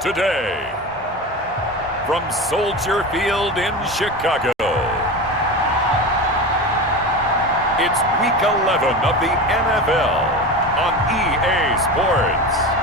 today. From Soldier Field in Chicago, it's Week 11 of the NFL on EA Sports.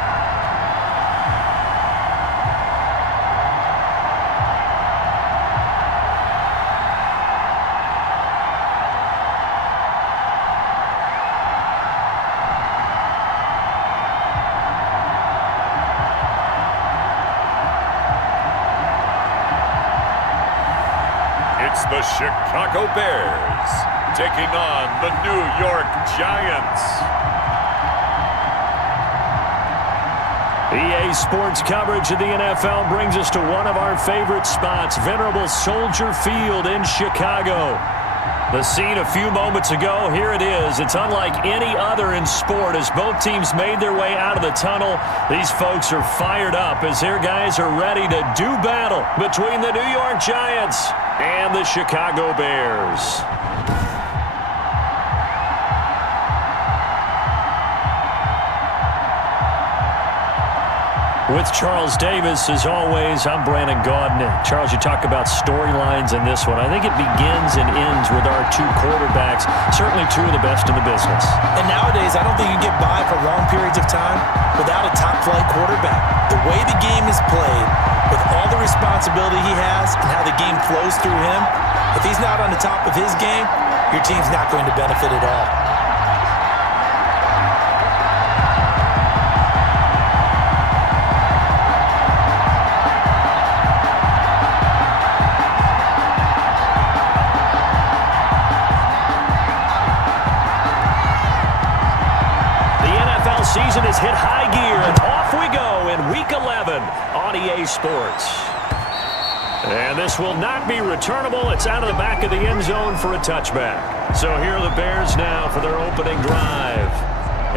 It's the Chicago Bears taking on the New York Giants. EA Sports coverage of the NFL brings us to one of our favorite spots, venerable Soldier Field in Chicago. The scene a few moments ago, here it is. It's unlike any other in sport as both teams made their way out of the tunnel. These folks are fired up as their guys are ready to do battle between the New York Giants and the Chicago Bears. With Charles Davis, as always, I'm Brandon Gaudin. Charles, you talk about storylines in this one. I think it begins and ends with our two quarterbacks, certainly two of the best in the business. And nowadays, I don't think you get by for long periods of time without a top-flight quarterback. The way the game is played, with all the responsibility he has and how the game flows through him, if he's not on the top of his game, your team's not going to benefit at all. Season has hit high gear, and off we go in Week 11 on EA Sports. And this will not be returnable. It's out of the back of the end zone for a touchback. So here are the Bears now for their opening drive.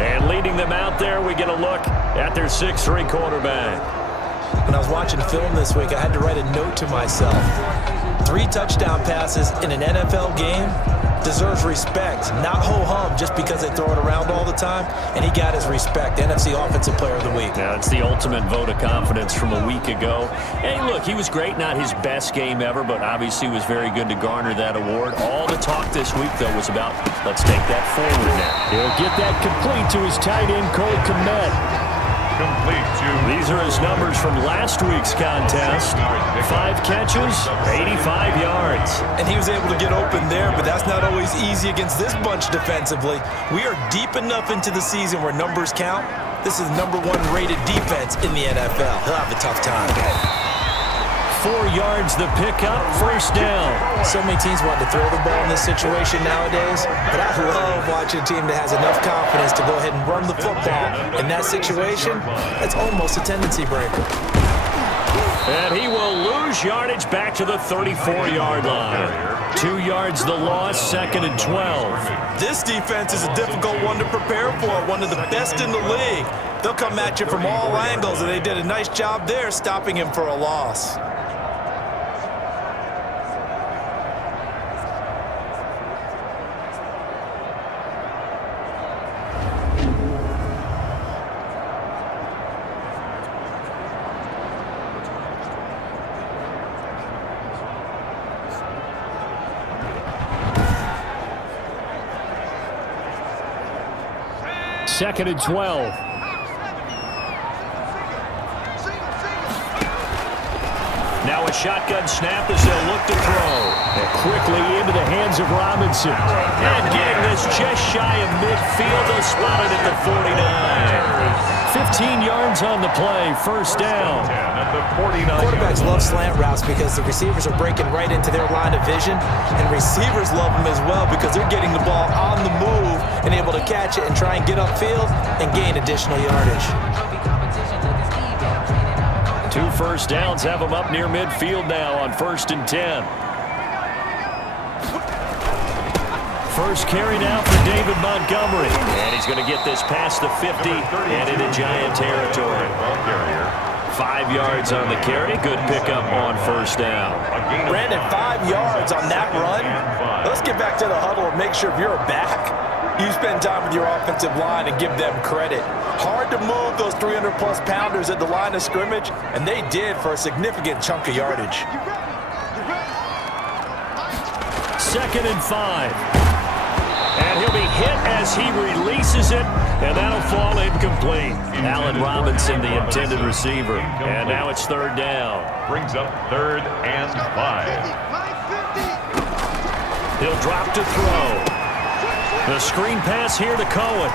And leading them out there, we get a look at their 6'3" quarterback. When I was watching film this week, I had to write a note to myself. 3 touchdown passes in an NFL game deserves respect, not ho-hum just because they throw it around all the time, and he got his respect. NFC Offensive Player of the Week. Yeah, it's the ultimate vote of confidence from a week ago. Hey, look, he was great, not his best game ever, but obviously was very good to garner that award. All the talk this week, though, was about, let's take that forward now. He'll get that complete to his tight end, Cole Kmet. These are his numbers from last week's contest. 5 catches, 85 yards. And he was able to get open there, but that's not always easy against this bunch defensively. We are deep enough into the season where numbers count. This is #1 rated defense in the NFL. He'll have a tough time. 4 yards the pickup, first down. So many teams want to throw the ball in this situation nowadays, but I love watching a team that has enough confidence to go ahead and run the football. In that situation, it's almost a tendency breaker. And he will lose yardage back to the 34-yard line. 2 yards the loss, 2nd and 12. This defense is a difficult one to prepare for, one of the best in the league. They'll come at you from all angles, and they did a nice job there stopping him for a loss. Second and 12. Now a shotgun snap as they'll look to throw. And quickly into the hands of Robinson. And getting this just shy of midfield. They'll spot it at the 49. 15 yards on the play, first down. Quarterbacks love slant routes because the receivers are breaking right into their line of vision, and receivers love them as well because they're getting the ball on the move and able to catch it and try and get upfield and gain additional yardage. 2 first downs have them up near midfield now on 1st and 10. First carry now for David Montgomery. And he's going to get this past the 50 and into Giant territory. 5 yards on the carry. Good pickup on first down. Brandon, 5 yards on that run. Let's get back to the huddle and make sure if you're a back, You spend time with your offensive line and give them credit. Hard to move those 300-plus pounders at the line of scrimmage, and they did for a significant chunk of yardage. 2nd and 5. And he'll be hit as he releases it, and that'll fall incomplete. Allen Robinson, the intended receiver. And now it's 3rd down. Brings up 3rd and 5. He'll drop to throw. The screen pass here to Cohen.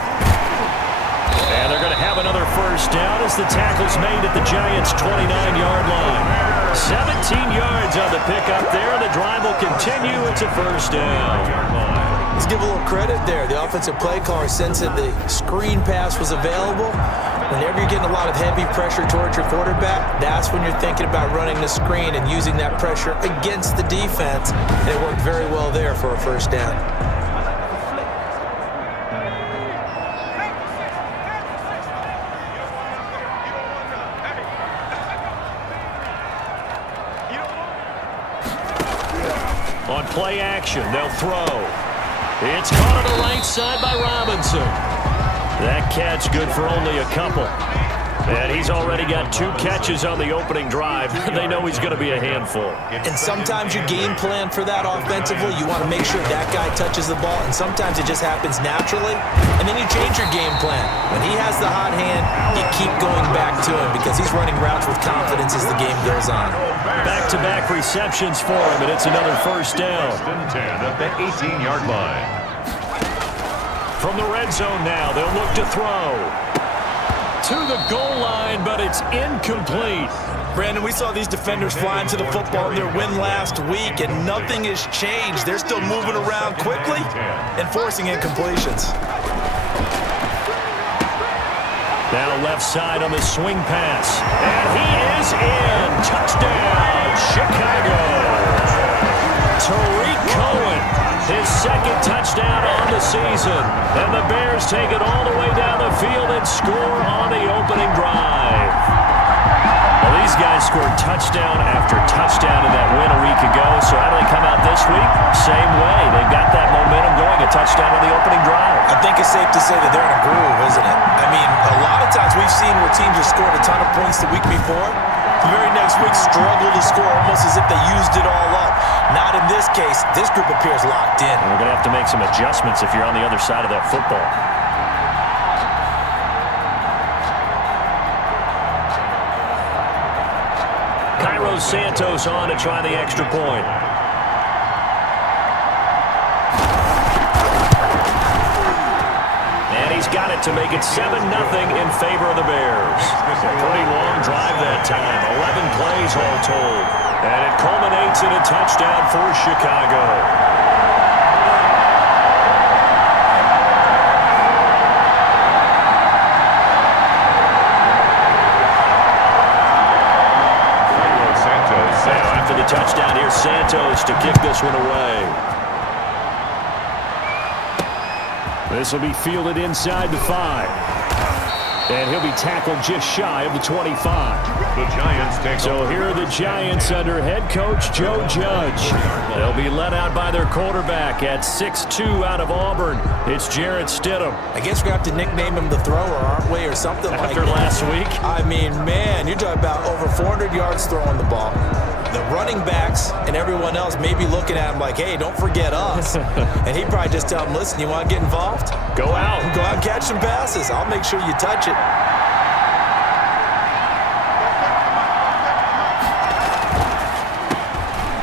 And they're going to have another 1st down as the tackle's made at the Giants' 29-yard line. 17 yards on the pickup there, and the drive will continue. It's a 1st down. Let's give a little credit there. The offensive play caller sensed that the screen pass was available. Whenever you're getting a lot of heavy pressure towards your quarterback, that's when you're thinking about running the screen and using that pressure against the defense. And it worked very well there for a 1st down. On play action, they'll throw. It's caught on the right side by Robinson. That catch good for only a couple. And he's already got 2 catches on the opening drive. They know he's going to be a handful. And sometimes you game plan for that offensively. You want to make sure that guy touches the ball, and sometimes it just happens naturally. And then you change your game plan. When he has the hot hand, you keep going back to him because he's running routes with confidence as the game goes on. Back-to-back receptions for him, and it's another 1st down. 10 at the 18-yard line. From the red zone now, they'll look to throw. To the goal line, but it's incomplete. Brandon, we saw these defenders flying to the football in their win last week, and nothing has changed. They're still moving around quickly and forcing incompletions. Now left side on the swing pass. And he is in. Touchdown, Chicago. Tariq Cohen, his 2nd touchdown on the season. And the Bears take it all the way down the field and score on the opening drive. Well, these guys scored touchdown after touchdown in that win a week ago. So how do they come out this week? Same way. They've got that momentum going, a touchdown on the opening drive. I think it's safe to say that they're in a groove, isn't it? I mean, a lot of times we've seen where teams have scored a ton of points the week before. The very next week struggle to score almost as if they used it all up. Not in this case. This group appears locked in. And we're going to have to make some adjustments if you're on the other side of that football. Cairo Santos on to try the extra point. And he's got it to make it 7-0 in favor of the Bears. A pretty long drive that time. 11 plays all told. And it culminates in a touchdown for Chicago. After the touchdown, here's Santos to kick this one away. This will be fielded inside the 5. And he'll be tackled just shy of the 25. The Giants take So here are the Giants under head coach Joe Judge. They'll be led out by their quarterback at 6'2" out of Auburn. It's Jarrett Stidham. I guess we're going to have to nickname him the thrower, aren't we, or something like that. After last week. I mean, man, you're talking about over 400 yards throwing the ball. The running backs and everyone else may be looking at him like, hey, don't forget us. And he'd probably just tell them, listen, you want to get involved? Go out. Go out and catch some passes. I'll make sure you touch it.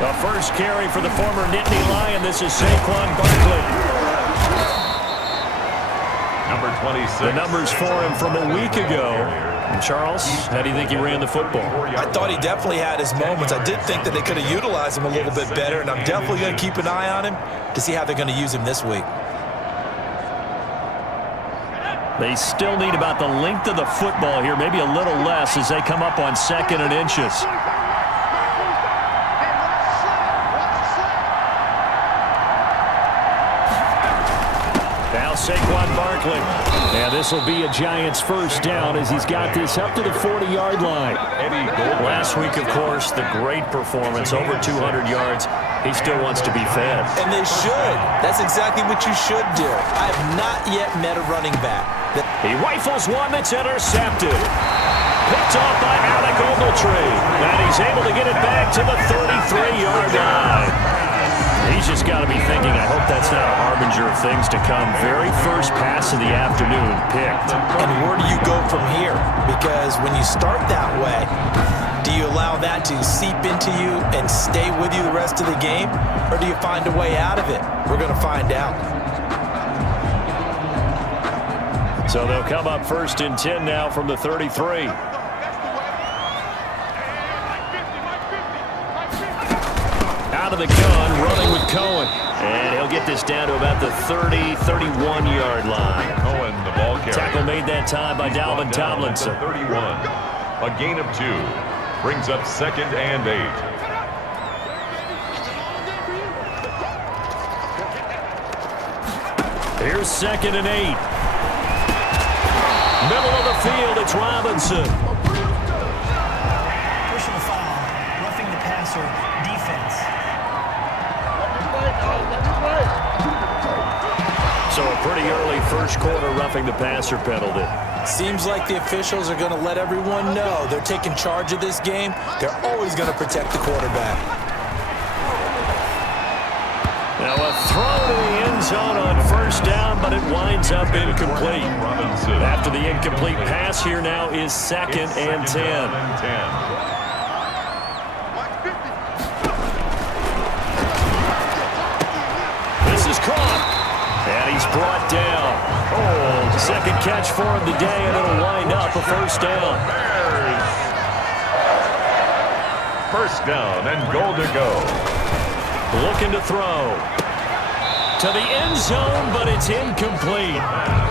The first carry for the former Nittany Lion. This is Saquon Barkley. Number 26. The numbers for him from a week ago. And Charles, how do you think he ran the football? I thought he definitely had his moments. I did think that they could have utilized him a little bit better, and I'm definitely going to keep an eye on him to see how they're going to use him this week. They still need about the length of the football here, maybe a little less as they come up on 2nd and inches. Now Now Saquon Barkley. And this will be a Giants first down as he's got this up to the 40-yard line. Last week, of course, the great performance, over 200 yards. He still wants to be fed. And they should. That's exactly what you should do. I have not yet met a running back. He rifles one that's intercepted. Picked off by Alec Ogletree. And he's able to get it back to the 33-yard line. He's just got to be thinking, I hope that's not a harbinger of things to come. Very first pass of the afternoon picked. And where do you go from here? Because when you start that way, do you allow that to seep into you and stay with you the rest of the game? Or do you find a way out of it? We're going to find out. So they'll come up first and 10 now from the 33. Out of the gun, running with Cohen. And he'll get this down to about the 30, 31-yard line. Cohen, the ball carrier. Tackle made that time by Dalvin Tomlinson. 31. A gain of 2. Brings up 2nd and 8. Here's 2nd and 8. Middle of the field, it's Robinson. Personal foul, roughing the passer, defense. So a pretty early first quarter roughing the passer penalty. Seems like the officials are going to let everyone know they're taking charge of this game. They're always going to protect the quarterback. Now a throw to the end zone on first down, but it winds up incomplete. After the incomplete pass, here now is 2nd and 10. This is caught. And he's brought down. Oh, second catch for him today, and it'll wind up a first down. First down and goal to go. Looking to throw. To the end zone, but it's incomplete.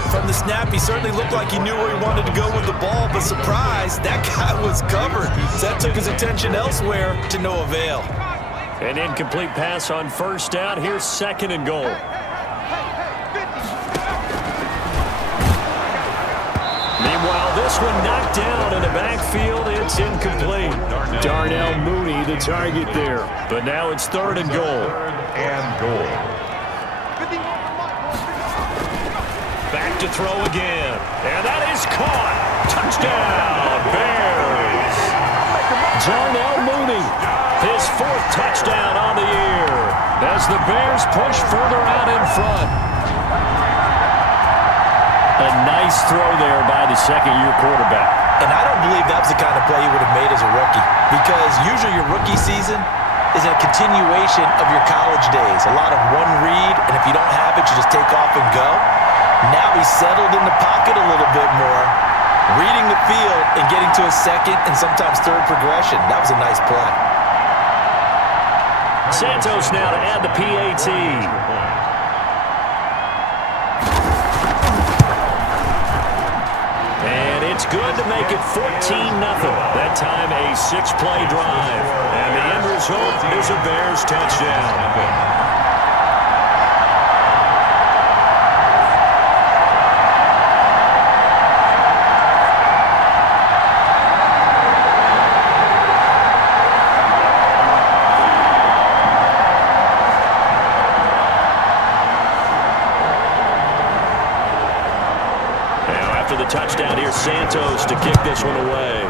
From the snap, he certainly looked like he knew where he wanted to go with the ball, but surprise, that guy was covered. So that took his attention elsewhere to no avail. An incomplete pass on first down. Here's 2nd and goal. Meanwhile, this one knocked down in the backfield. It's incomplete. Darnell Mooney, the target there. But now it's 3rd and goal. 3rd and goal. Back to throw again. And that is caught. Touchdown, Bears. Darnell Mooney, his 4th touchdown on the year as the Bears push further out in front. A nice throw there by the second-year quarterback. And I don't believe that was the kind of play he would have made as a rookie, because usually your rookie season is a continuation of your college days. A lot of one read, and if you don't have it, you just take off and go. Now he's settled in the pocket a little bit more, reading the field and getting to a second and sometimes third progression. That was a nice play. Santos now to add the PAT. And it's good to make it 14-0. That time a 6-play drive. And the end result is a Bears touchdown. The touchdown here, Santos to kick this one away.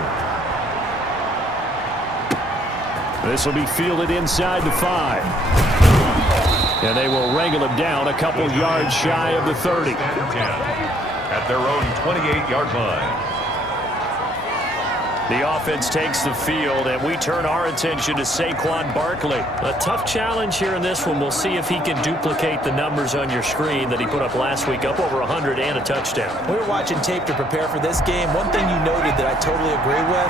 This will be fielded inside the 5. And they will wrangle him down a couple yards shy of the 30. At their own 28-yard line. The offense takes the field, and we turn our attention to Saquon Barkley. A tough challenge here in this one. We'll see if he can duplicate the numbers on your screen that he put up last week, up over 100 and a touchdown. We were watching tape to prepare for this game. One thing you noted that I totally agree with,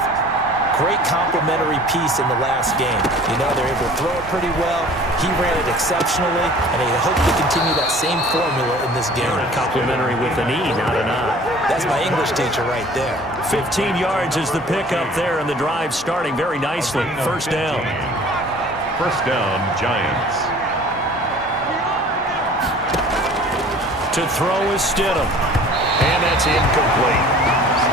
great complimentary piece in the last game. You know, they're able to throw it pretty well. He ran it exceptionally, and they hope to continue that same formula in this game. Complimentary with an E, not an I. That's my English teacher right there. 15 yards is the pickup there, and the drive starting very nicely. First down. First down, Giants. To throw is Stidham. And that's incomplete.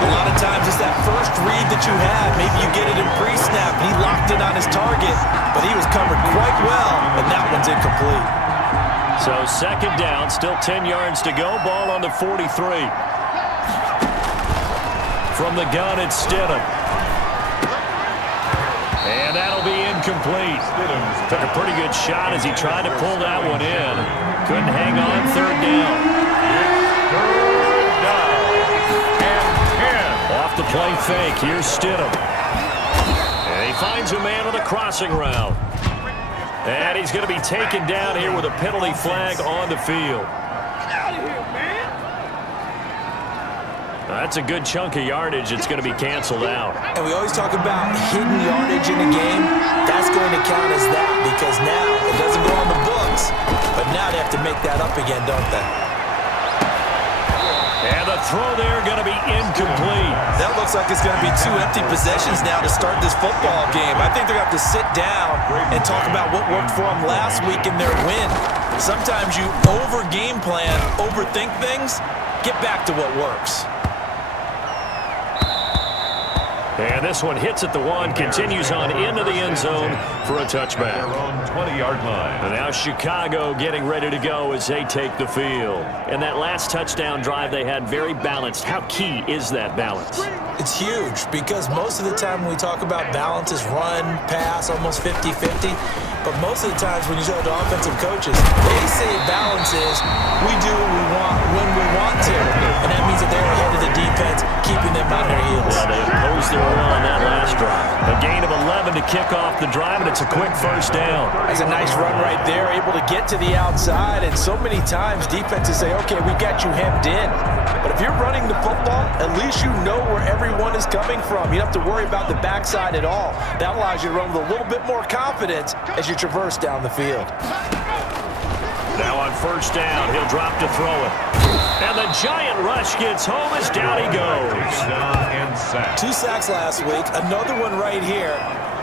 A lot of times it's that first read that you have. Maybe you get it in pre-snap, and he locked in on his target, but he was covered quite well, and that one's incomplete. So second down, still 10 yards to go. Ball on the 43. From the gun, it's Stidham. And that'll be incomplete. Took a pretty good shot as he tried to pull that one in. Couldn't hang on. Third down. Third down and 10. Off the play fake. Here's Stidham. And he finds a man on the crossing route. And he's going to be taken down here with a penalty flag on the field. That's a good chunk of yardage. It's going to be canceled out. And we always talk about hidden yardage in the game. That's going to count as that because now it doesn't go on the books. But now they have to make that up again, don't they? And the throw there going to be incomplete. That looks like it's going to be 2 empty possessions now to start this football game. I think they're going to have to sit down and talk about what worked for them last week in their win. Sometimes you over-game plan, overthink things. Get back to what works. And this one hits at the 1, continues on into the end zone for a touchback. Their own 20-yard line. And now Chicago getting ready to go as they take the field. And that last touchdown drive they had very balanced. How key is that balance? It's huge because most of the time when we talk about balance is run, pass, almost 50-50. But most of the times when you talk to offensive coaches, they say balance is we do what we want when we want to. And that means that they're ahead of the defense, keeping them on their heels. Yeah, they opposed their will on that last drive. A gain of 11 to kick off the drive, and it's a quick first down. That's a nice run right there, able to get to the outside. And so many times defenses say, okay, we got you hemmed in. But if you're running the football, at least you know where everyone is coming from. You don't have to worry about the backside at all. That allows you to run with a little bit more confidence as you traverse down the field. Now on first down, he'll drop to throw it. And the giant rush gets home as down he goes. And sack. 2 sacks last week, another one right here.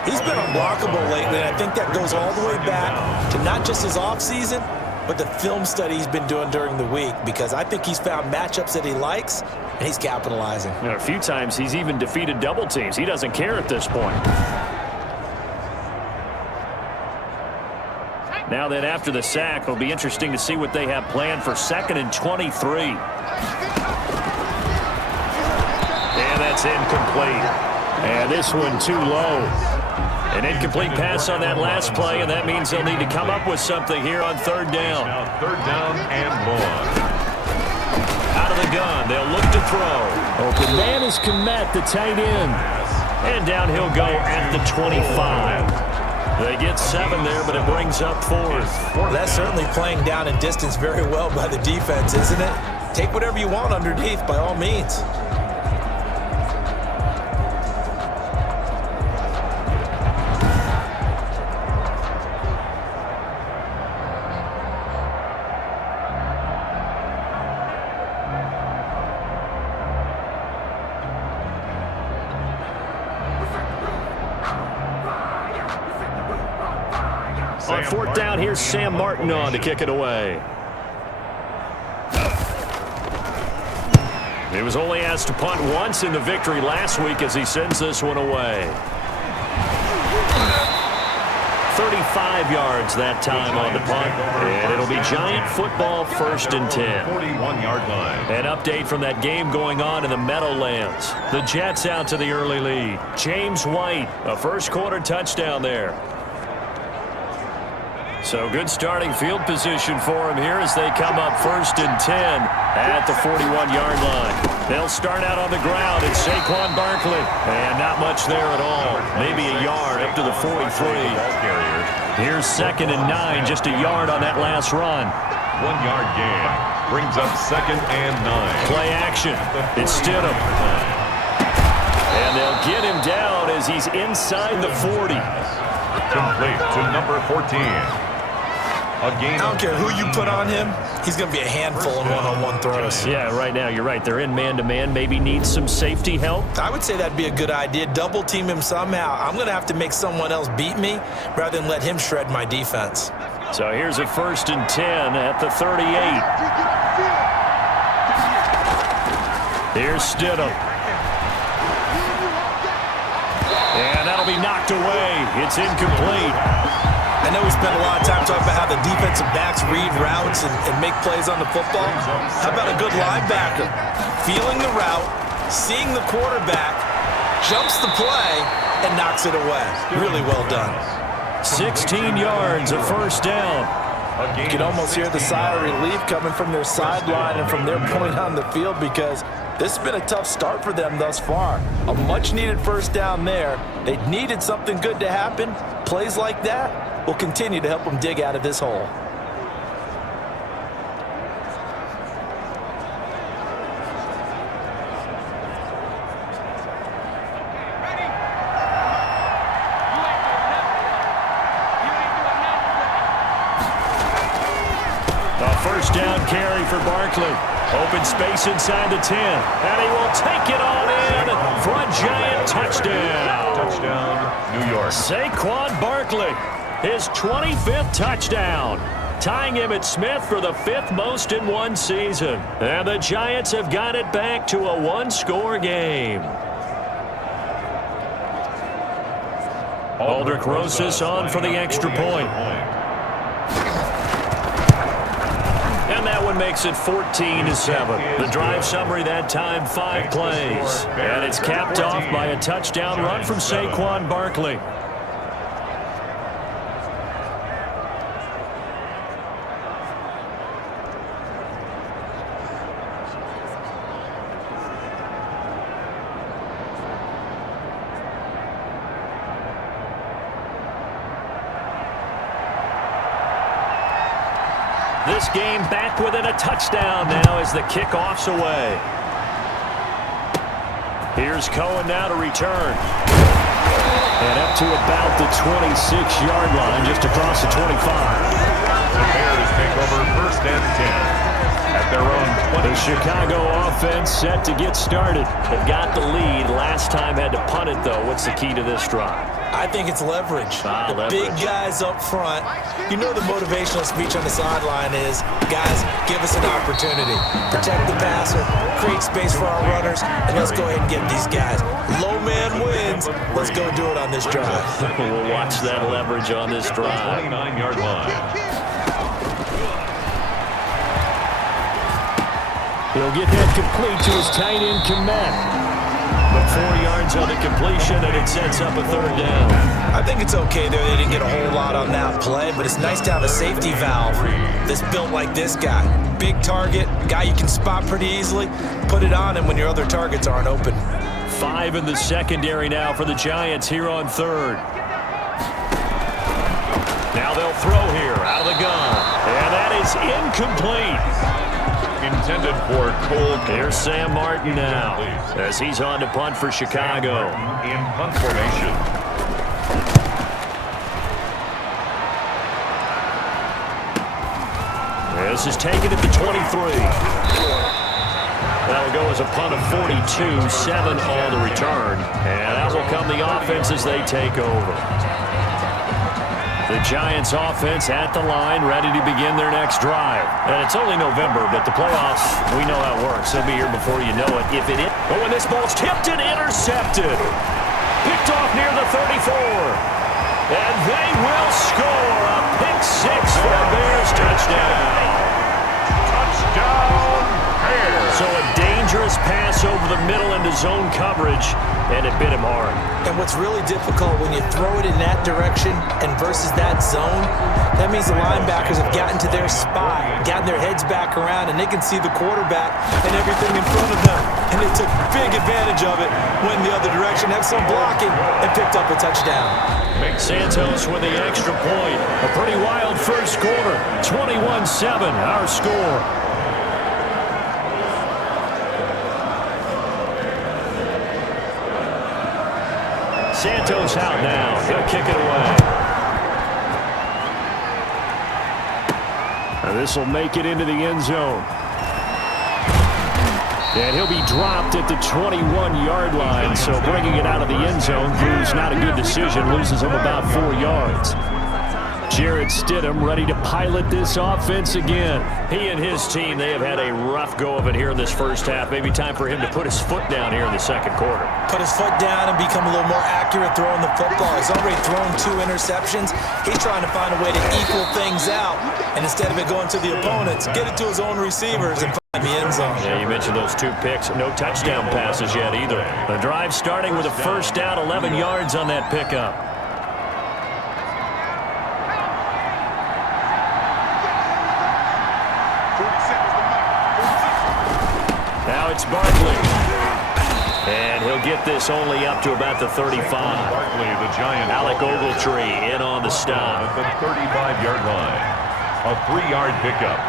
He's been unblockable lately, and I think that goes all the way back to not just his offseason, but the film study he's been doing during the week, because I think he's found matchups that he likes, and he's capitalizing. And a few times he's even defeated double teams. He doesn't care at this point. Now then, after the sack, it'll be interesting to see what they have planned for 2nd and 23. And that's incomplete. And this one too low. An incomplete pass on that last play, and that means they'll need to come up with something here on third down. Now third down and 1. Out of the gun, they'll look to throw. Open man is Komet, the tight end. And down he'll go at the 25. They get 7 there, but it brings up 4th. Well, that's certainly playing down and distance very well by the defense, isn't it? Take whatever you want underneath, by all means. On fourth down, here's Sam Martin on to kick it away. He was only asked to punt once in the victory last week as he sends this one away. 35 yards that time on the punt. And it'll be Giant football 1st and 10. 41-yard line. An update from that game going on in the Meadowlands. The Jets out to the early lead. James White, a first-quarter touchdown there. So good starting field position for him here as they come up 1st and 10 at the 41-yard line. They'll start out on the ground. It's Saquon Barkley. And not much there at all. Maybe a yard up to the 43. Here's 2nd and 9, just a yard on that last run. 1-yard gain brings up 2nd and 9. Play action. It's Stidham. And they'll get him down as he's inside the 40. Complete to number 14. I don't care who you put on him, he's going to be a handful in one-on-one throws. Yeah, right now, you're right. They're in man-to-man. Maybe need some safety help. I would say that'd be a good idea. Double team him somehow. I'm going to have to make someone else beat me rather than let him shred my defense. So here's a 1st and 10 at the 38. Here's Stidham. And that'll be knocked away. It's incomplete. I know we spent a lot of time talking about how the defensive backs read routes and make plays on the football. How about a good linebacker? Feeling the route, seeing the quarterback, jumps the play, and knocks it away. Really well done. 16 yards, a first down. You can almost hear the sigh of relief coming from their sideline and from their point on the field because this has been a tough start for them thus far. A much-needed first down there. They needed something good to happen. Plays like that will continue to help them dig out of this hole. First down carry for Barkley. Open space inside the 10. And he will take it on in for a giant touchdown. Touchdown, New York. Saquon Barkley, his 25th touchdown, tying Emmitt Smith for the 5th most in one season. And the Giants have got it back to a one-score game. Aldrich Rosas on for the extra point. And that one makes it 14-7. The drive summary that time, 5 plays. And it's capped off by a touchdown run from Saquon Barkley. This game back within a touchdown now as the kickoff's away. Here's Cohen now to return. And up to about the 26-yard line, just across the 25. The Bears take over first and 10 at their own 20. The Chicago offense set to get started. They've got the lead. Last time had to punt it, though. What's the key to this drive? I think it's leverage. Leverage. Big guys up front. You know the motivational speech on the sideline is, guys, give us an opportunity. Protect the passer, create space for our runners, and let's go ahead and get these guys. Low man wins. Let's go do it on this drive. We'll watch that leverage on this drive. 29-yard line. He'll get that complete to his tight end, Komet. But 4 yards on the completion, and it sets up a third down. I think it's okay there. They didn't get a whole lot on that play, but it's nice to have a safety valve that's built like this guy. Big target, guy you can spot pretty easily. Put it on him when your other targets aren't open. 5 in the secondary now for the Giants here on third. Now they'll throw here out of the gun. And that is incomplete. Intended for Cole. Here's Sam Martin now as he's on to punt for Chicago. In punt formation. This is taken at the 23. That'll go as a punt of 42, 7 all to return. And that will come the offense as they take over. The Giants offense at the line, ready to begin their next drive. And it's only November, but the playoffs, we know how it works. They'll be here before you know it. If it is. Oh, and this ball's tipped and intercepted. Picked off near the 34. And they will score a pick 6 for a Bears touchdown. Touchdown, Bears. So a dangerous pass over the middle into zone coverage, and it bit him hard. And what's really difficult when you throw it in that direction and versus that zone, that means the linebackers have gotten to their spot, gotten their heads back around, and they can see the quarterback and everything in front of them. And they took big advantage of it, went the other direction, had some blocking, and picked up a touchdown. Santos with the extra point. A pretty wild first quarter. 21-7, our score. Santos out now. He'll kick it away. And this will make it into the end zone. And he'll be dropped at the 21-yard line, so bringing it out of the end zone proves not a good decision, loses him about 4 yards. Jarrett Stidham ready to pilot this offense again. He and his team, they have had a rough go of it here in this first half. Maybe time for him to put his foot down here in the second quarter. Put his foot down and become a little more accurate throwing the football. He's already thrown 2 interceptions. He's trying to find a way to equal things out. And instead of it going to the opponents, get it to his own receivers and find the end zone. Yeah, you mentioned those 2 picks. No touchdown passes yet either. The drive starting with a first down, 11 yards on that pickup. Now it's Barkley. And he'll get this only up to about the 35. Barkley, the Giant. Alec Ogletree in on the stop. At the 35-yard line. A 3-yard pickup.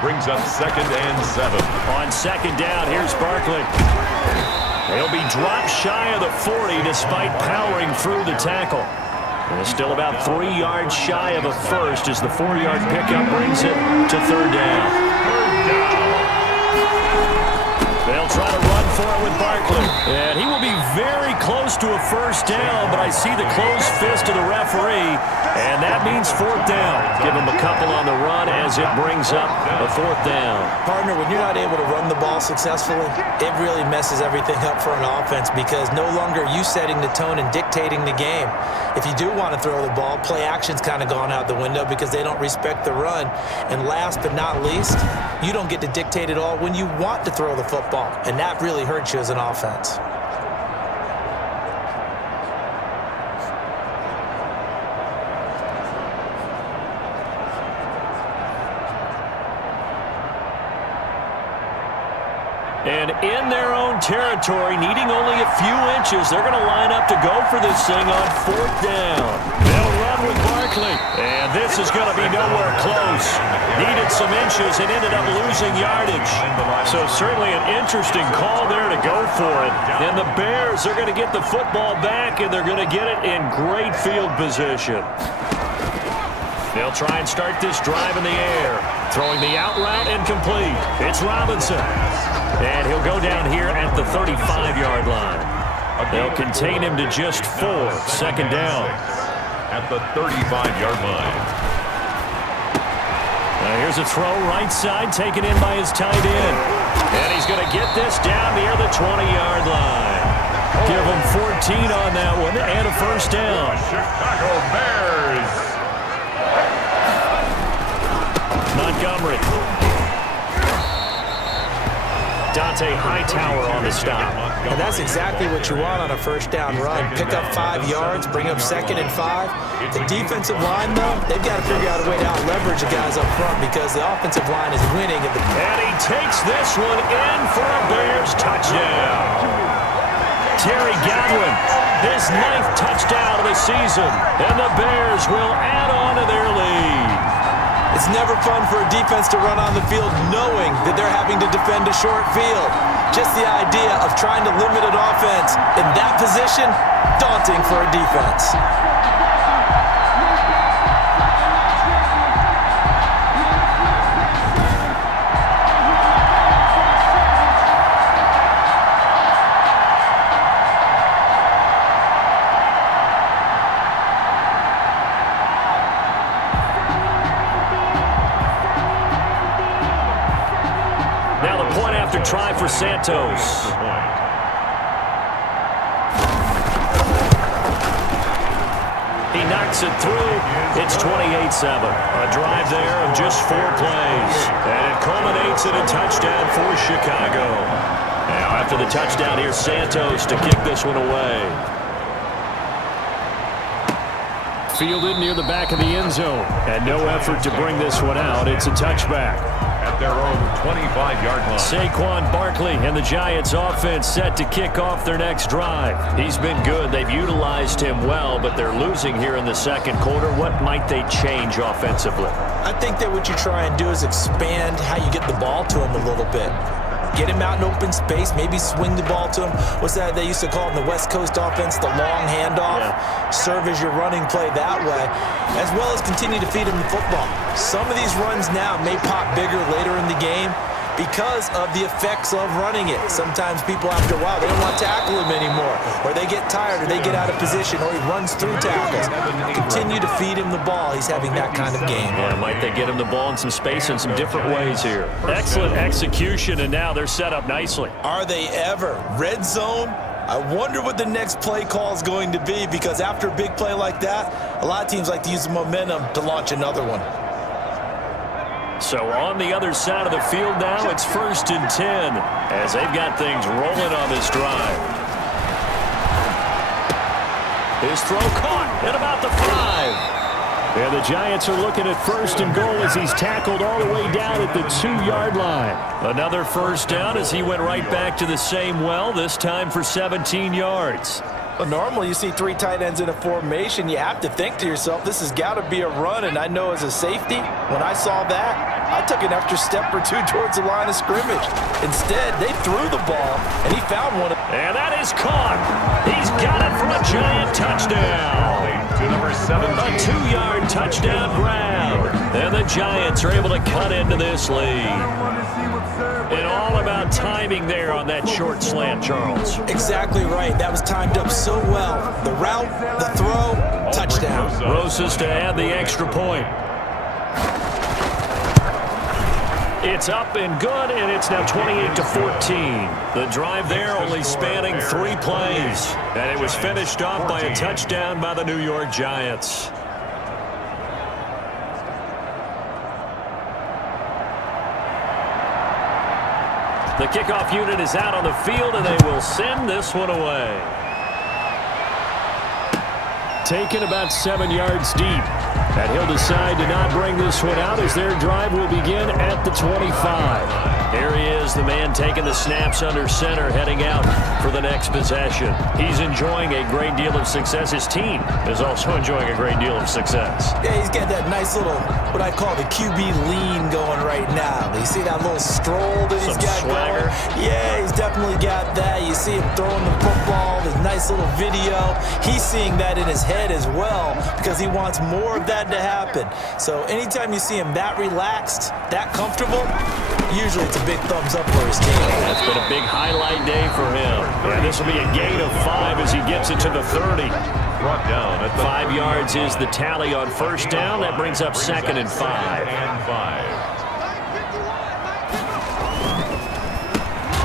Brings up 2nd and 7. On 2nd down, here's Barkley. He'll be dropped shy of the 40 despite powering through the tackle. And it's still about 3 yards shy of a first as the 4-yard pickup brings it to 3rd down. They'll try to run for it with Barkley. And he will be very close to a first down, but I see the closed fist of the referee, and that means 4th down. Give him a couple on the run as it brings up a 4th down. Partner, when you're not able to run the ball successfully, it really messes everything up for an offense because no longer are you setting the tone and dictating the game. If you do want to throw the ball, play action's kind of gone out the window because they don't respect the run. And last but not least, you don't get to dictate it all when you want to throw the football. And that really hurts you as an offense. And in their own territory, needing only a few inches, they're going to line up to go for this thing on 4th down. They'll run with Barkley. And this is going to be nowhere close. Needed some inches and ended up losing yardage. So certainly an interesting call there to go for it. And the Bears are going to get the football back, and they're going to get it in great field position. They'll try and start this drive in the air. Throwing the out route incomplete. It's Robinson. And he'll go down here at the 35-yard line. They'll contain him to just 4. 2nd down. At the 35-yard line. Now here's a throw right side taken in by his tight end. And he's going to get this down near the 20-yard line. Give him 14 on that one and a first down. Chicago Bears. Montgomery. Dante Hightower on the stop. And that's exactly what you want on a first down run. Pick up 5 yards, bring up 2nd and 5. The defensive line, though, they've got to figure out a way to out-leverage the guys up front because the offensive line is winning. And he takes this one in for a Bears touchdown. Terry Godwin, his 9th touchdown of the season. And the Bears will add on to their lead. It's never fun for a defense to run on the field knowing that they're having to defend a short field. Just the idea of trying to limit an offense in that position, daunting for a defense. Try for Santos. He knocks it through. It's 28-7. A drive there of just 4 plays. And it culminates in a touchdown for Chicago. Now after the touchdown, here's Santos to kick this one away. Fielded near the back of the end zone. And no effort to bring this one out. It's a touchback. At their own 25-yard line. Saquon Barkley and the Giants offense set to kick off their next drive. He's been good. They've utilized him well, but they're losing here in the second quarter. What might they change offensively? I think that what you try and do is expand how you get the ball to him a little bit. Get him out in open space, maybe swing the ball to him. What's that they used to call in the West Coast offense, the long handoff? Yeah. Serve as your running play that way, as well as continue to feed him the football. Some of these runs now may pop bigger later in the game, because of the effects of running it. Sometimes people, after a while, they don't want to tackle him anymore, or they get tired, or they get out of position, or he runs through tackles. Continue to feed him the ball. He's having that kind of game. Yeah, might they get him the ball in some space in some different ways here. Excellent execution, and now they're set up nicely. Are they ever? Red zone? I wonder what the next play call is going to be, because after a big play like that, a lot of teams like to use the momentum to launch another one. So on the other side of the field now, it's 1st and 10 as they've got things rolling on this drive. His throw caught at about the 5. And the Giants are looking at 1st and goal as he's tackled all the way down at the 2-yard line. Another first down as he went right back to the same well, this time for 17 yards. Well, normally you see 3 tight ends in a formation. You have to think to yourself, this has got to be a run. And I know as a safety, when I saw that, I took an extra step or 2 towards the line of scrimmage. Instead, they threw the ball, and he found one. And that is caught. He's got it for a Giant touchdown. To number 17. A 2-yard touchdown grab. And the Giants are able to cut into this lead. And all about timing there on that short slant, Charles. Exactly right. That was timed up so well. The route, the throw, touchdown. Rosas to add the extra point. It's up and good, and it's now 28-14. The drive there only spanning 3 plays. And it was finished off by a touchdown by the New York Giants. The kickoff unit is out on the field, and they will send this one away. Taken about 7 yards deep. And he'll decide to not bring this one out as their drive will begin at the 25. Here he is, the man taking the snaps under center, heading out for the next possession. He's enjoying a great deal of success. His team is also enjoying a great deal of success. Yeah, he's got that nice little, what I call the QB lean going right now. You see that little stroll that he's got swagger going? Yeah, he's definitely got that. You see him throwing the football, his nice little video. He's seeing that in his head as well because he wants more of that to happen. So anytime you see him that relaxed, that comfortable, usually it's a big thumbs up for his team. That's been a big highlight day for him. And this will be a gain of 5 as he gets it to the 30. Brought down at the 5 yards is the tally on first down. That brings up 2nd and 5.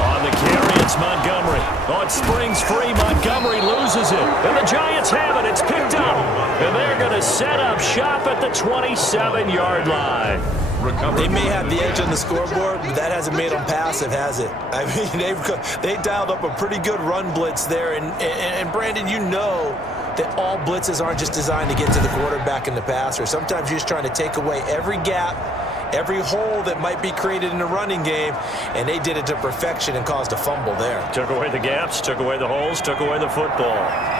On the carry, it's Montgomery. Oh, it springs free. Montgomery loses it. And the Giants have it. It's picked up. And they're going to set up shop at the 27-yard line. They may have the edge on the scoreboard, but that hasn't made them passive, has it? I mean, they dialed up a pretty good run blitz there. And Brandon, you know that all blitzes aren't just designed to get to the quarterback and the passer. Sometimes you're just trying to take away every gap, every hole that might be created in the running game, and they did it to perfection and caused a fumble there. Took away the gaps, took away the holes, took away the football.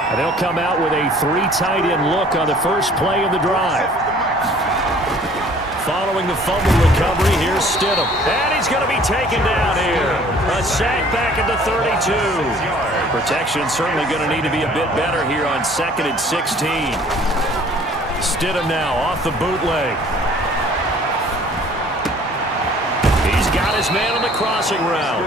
And they'll come out with a 3 tight end look on the first play of the drive. Following the fumble recovery, here's Stidham. And he's going to be taken down here. A sack back at the 32. Protection certainly going to need to be a bit better here on 2nd and 16. Stidham now off the bootleg. He's got his man on the crossing route.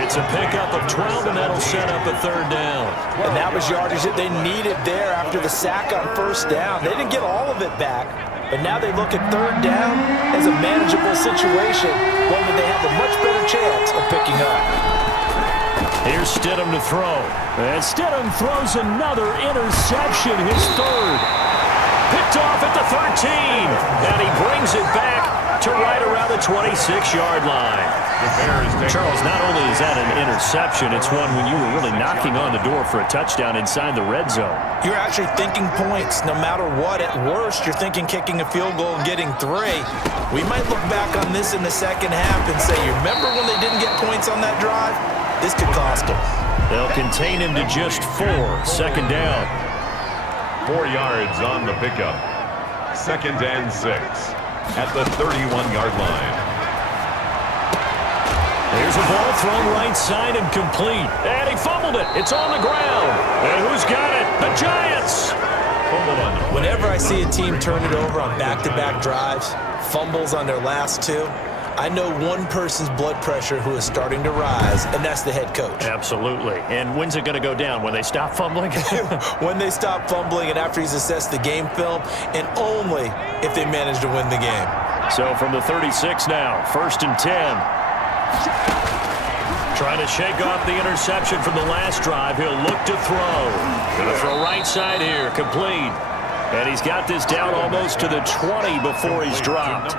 It's a pickup of 12, and that'll set up a 3rd down. And that was yardage that they needed there after the sack on first down. They didn't get all of it back. But now they look at 3rd down as a manageable situation, one that they have a much better chance of picking up. Here's Stidham to throw. And Stidham throws another interception, his 3rd. Picked off at the 13. And he brings it back to right around the 26-yard line. Charles, not only is that an interception, it's one when you were really knocking on the door for a touchdown inside the red zone. You're actually thinking points no matter what. At worst, you're thinking kicking a field goal and getting 3. We might look back on this in the second half and say, you remember when they didn't get points on that drive? This could cost them. They'll contain him to just 4. 2nd down. 4 yards on the pickup. 2nd and 6 at the 31-yard line. There's a ball thrown right side and complete. And he fumbled it. It's on the ground. And who's got it? The Giants. Whenever I see a team turn it over on back-to-back drives, fumbles on their last 2, I know one person's blood pressure who is starting to rise, and that's the head coach. Absolutely. And when's it going to go down? When they stop fumbling? When they stop fumbling and after he's assessed the game film, and only if they manage to win the game. So from the 36 now, 1st and 10. Trying to shake off the interception from the last drive. He'll look to throw. Going to throw right side here, complete. And he's got this down almost to the 20 before he's dropped.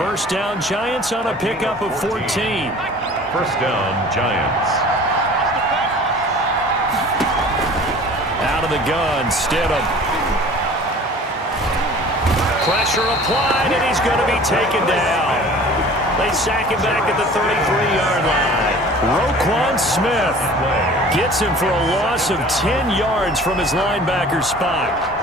First down, Giants on a pickup of 14. First down, Giants. Out of the gun, STIDHAM. Pressure applied, and he's going to be taken down. They sack him back at the 33-yard line. Roquan Smith gets him for a loss of 10 yards from his linebacker spot.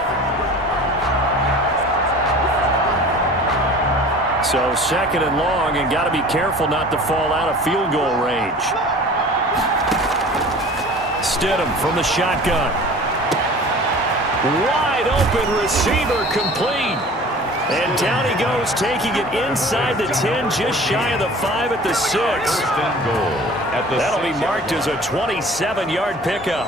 So 2nd and long, and got to be careful not to fall out of field goal range. STIDHAM from the shotgun. Wide open receiver, complete. And down he goes, taking it inside the 10, just shy of the 5 at the 6. First and goal at the That'll be marked as a 27-yard pickup.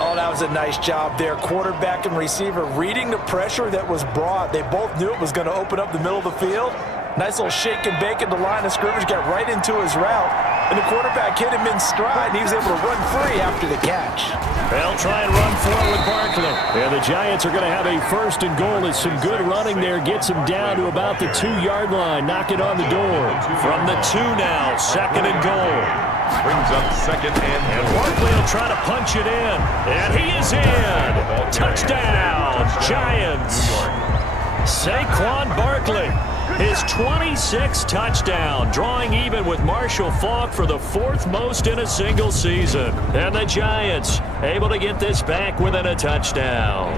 Oh, that was a nice job there. Quarterback and receiver reading the pressure that was brought. They both knew it was going to open up the middle of the field. Nice little shake and bake at the line of scrimmage, got right into his route. And the quarterback hit him in stride, and he was able to run free after the catch. They'll try and run for it with Barkley. And the Giants are going to have a 1st and goal as some good running there gets him down to about the 2-yard line. Knock it on the door. From the 2 now, 2nd and goal. Brings up 2nd and Barkley will try to punch it in. And he is in. Touchdown, Giants. Saquon Barkley, his 26th touchdown, drawing even with Marshall Faulk for the 4th most in a single season. And the Giants able to get this back within a touchdown.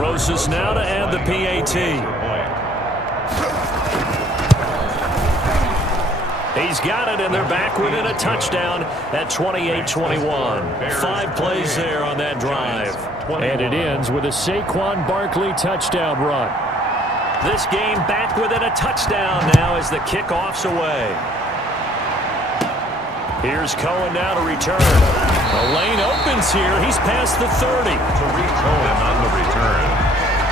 Rosas now to add the PAT. He's got it, and they're back within a touchdown at 28-21. 5 plays there on that drive. And it ends with a Saquon Barkley touchdown run. This game back within a touchdown now as the kickoff's away. Here's Cohen now to return. The lane opens here. He's past the 30. Tariq Cohen on the return.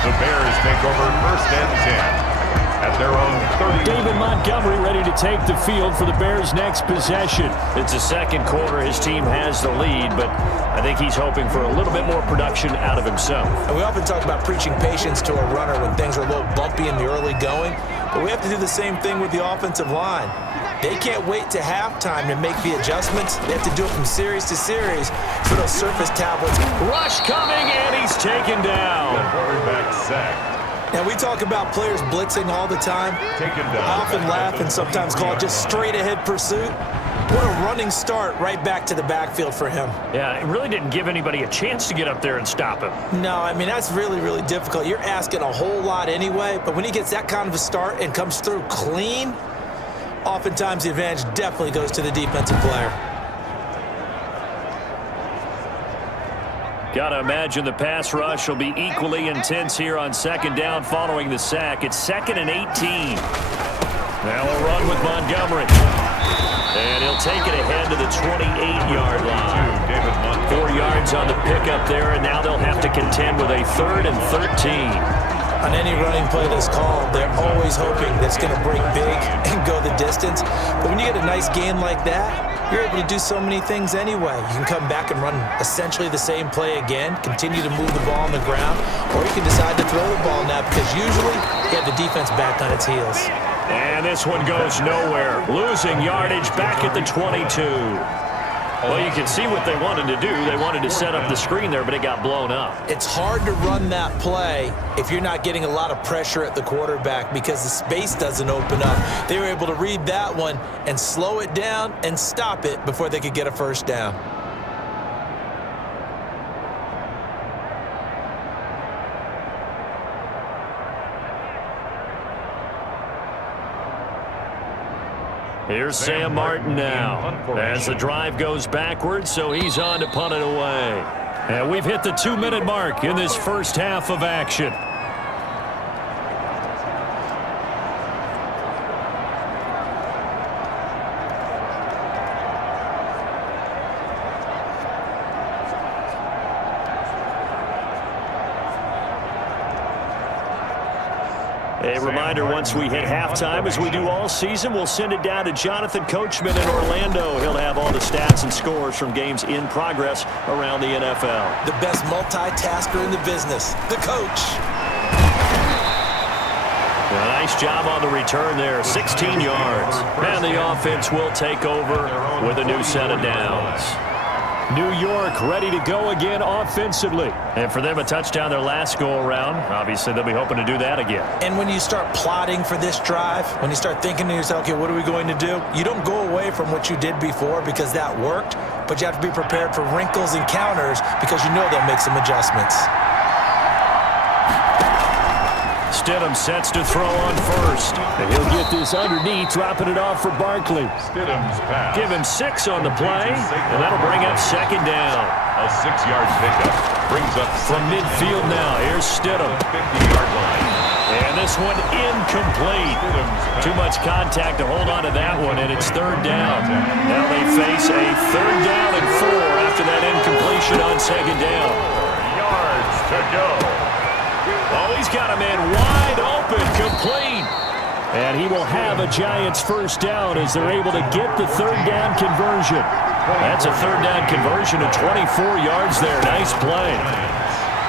The Bears take over 1st and 10. At their own 30. David Montgomery ready to take the field for the Bears' next possession. It's the 2nd quarter. His team has the lead, but I think he's hoping for a little bit more production out of himself. And we often talk about preaching patience to a runner when things are a little bumpy in the early going, but we have to do the same thing with the offensive line. They can't wait to halftime to make the adjustments. They have to do it from series to series for those surface tablets. Rush coming, and he's taken down. The quarterback sacked. Now, we talk about players blitzing all the time. Taken down. I often laugh and sometimes call it just straight-ahead pursuit. What a running start right back to the backfield for him. Yeah, it really didn't give anybody a chance to get up there and stop him. No, I mean, that's really, really difficult. You're asking a whole lot anyway, but when he gets that kind of a start and comes through clean, oftentimes the advantage definitely goes to the defensive player. Got to imagine the pass rush will be equally intense here on 2nd down following the sack. It's 2nd and 18. Now a run with Montgomery. And he'll take it ahead to the 28-yard line. 4 yards on the pickup there, and now they'll have to contend with a 3rd and 13. On any running play that's called, they're always hoping that it's going to break big and go the distance. But when you get a nice gain like that, you're able to do so many things anyway. You can come back and run essentially the same play again, continue to move the ball on the ground, or you can decide to throw the ball now because usually you have the defense back on its heels. And this one goes nowhere. Losing yardage back at the 22. Well, you can see what they wanted to do. They wanted to set up the screen there, but it got blown up. It's hard to run that play if you're not getting a lot of pressure at the quarterback because the space doesn't open up. They were able to read that one and slow it down and stop it before they could get a 1st down. Here's Sam Martin now as the drive goes backwards, so he's on to punt it away. And we've hit the 2-minute mark in this first half of action. A reminder, once we hit halftime, as we do all season, we'll send it down to Jonathan Coachman in Orlando. He'll have all the stats and scores from games in progress around the NFL. The best multitasker in the business, the coach. A nice job on the return there, 16 yards. And the offense will take over with a new set of downs. New York ready to go again offensively. And for them, a touchdown their last go-around. Obviously, they'll be hoping to do that again. And when you start plotting for this drive, when you start thinking to yourself, okay, what are we going to do? You don't go away from what you did before because that worked, but you have to be prepared for wrinkles and counters because you know they'll make some adjustments. Stidham sets to throw on first. And he'll get this underneath, dropping it off for Barkley. Stidham's pass. Give him 6 on the play, and that'll bring up second down. A 6-yard pickup brings up From midfield now, here's Stidham. 50-yard line. And this one incomplete. Too much contact to hold on to that one, and it's third down. Now they face a 3rd down and 4 after that incompletion on second down. 4 yards to go. Oh, he's got a man wide open, complete. And he will have a Giants first down as they're able to get the 3rd down conversion. That's a 3rd down conversion of 24 yards there. Nice play.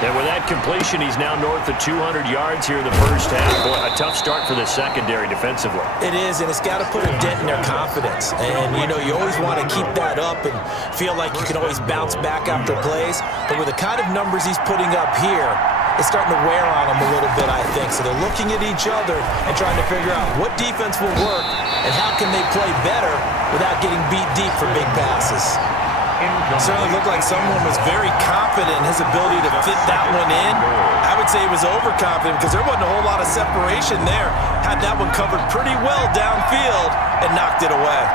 And with that completion, he's now north of 200 yards here in the first half. Boy, a tough start for the secondary defensively. It is, and it's got to put a dent in their confidence. And, you know, you always want to keep that up and feel like you can always bounce back after plays. But with the kind of numbers he's putting up here, it's starting to wear on them a little bit, I think. So they're looking at each other and trying to figure out what defense will work and how can they play better without getting beat deep for big passes. It certainly looked like someone was very confident in his ability to fit that one in. I would say he was overconfident because there wasn't a whole lot of separation there. Had that one covered pretty well downfield and knocked it away.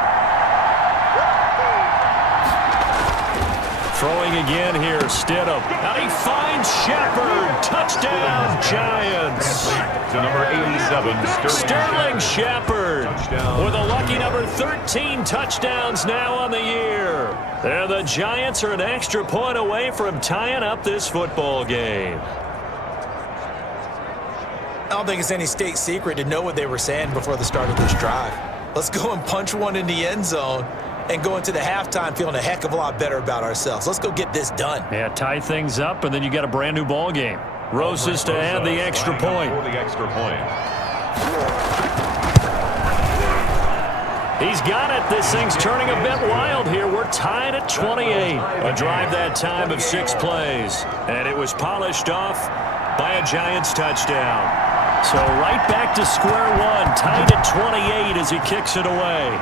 Throwing again here, Stidham. And he finds Shepard. Touchdown, Giants. To number 87, Sterling Shepard with a lucky number 13 touchdowns now on the year. And the Giants are an extra point away from tying up this football game. I don't think it's any state secret to know what they were saying before the start of this drive. Let's go and punch one in the end zone and go into the halftime feeling a heck of a lot better about ourselves. Let's go get this done. Yeah, tie things up, and then you got a brand new ball game. Roses to add the extra point. He's got it. This thing's turning a bit wild here. We're tied at 28. A drive that time of 6 plays. And it was polished off by a Giants touchdown. So right back to square one, tied at 28 as he kicks it away.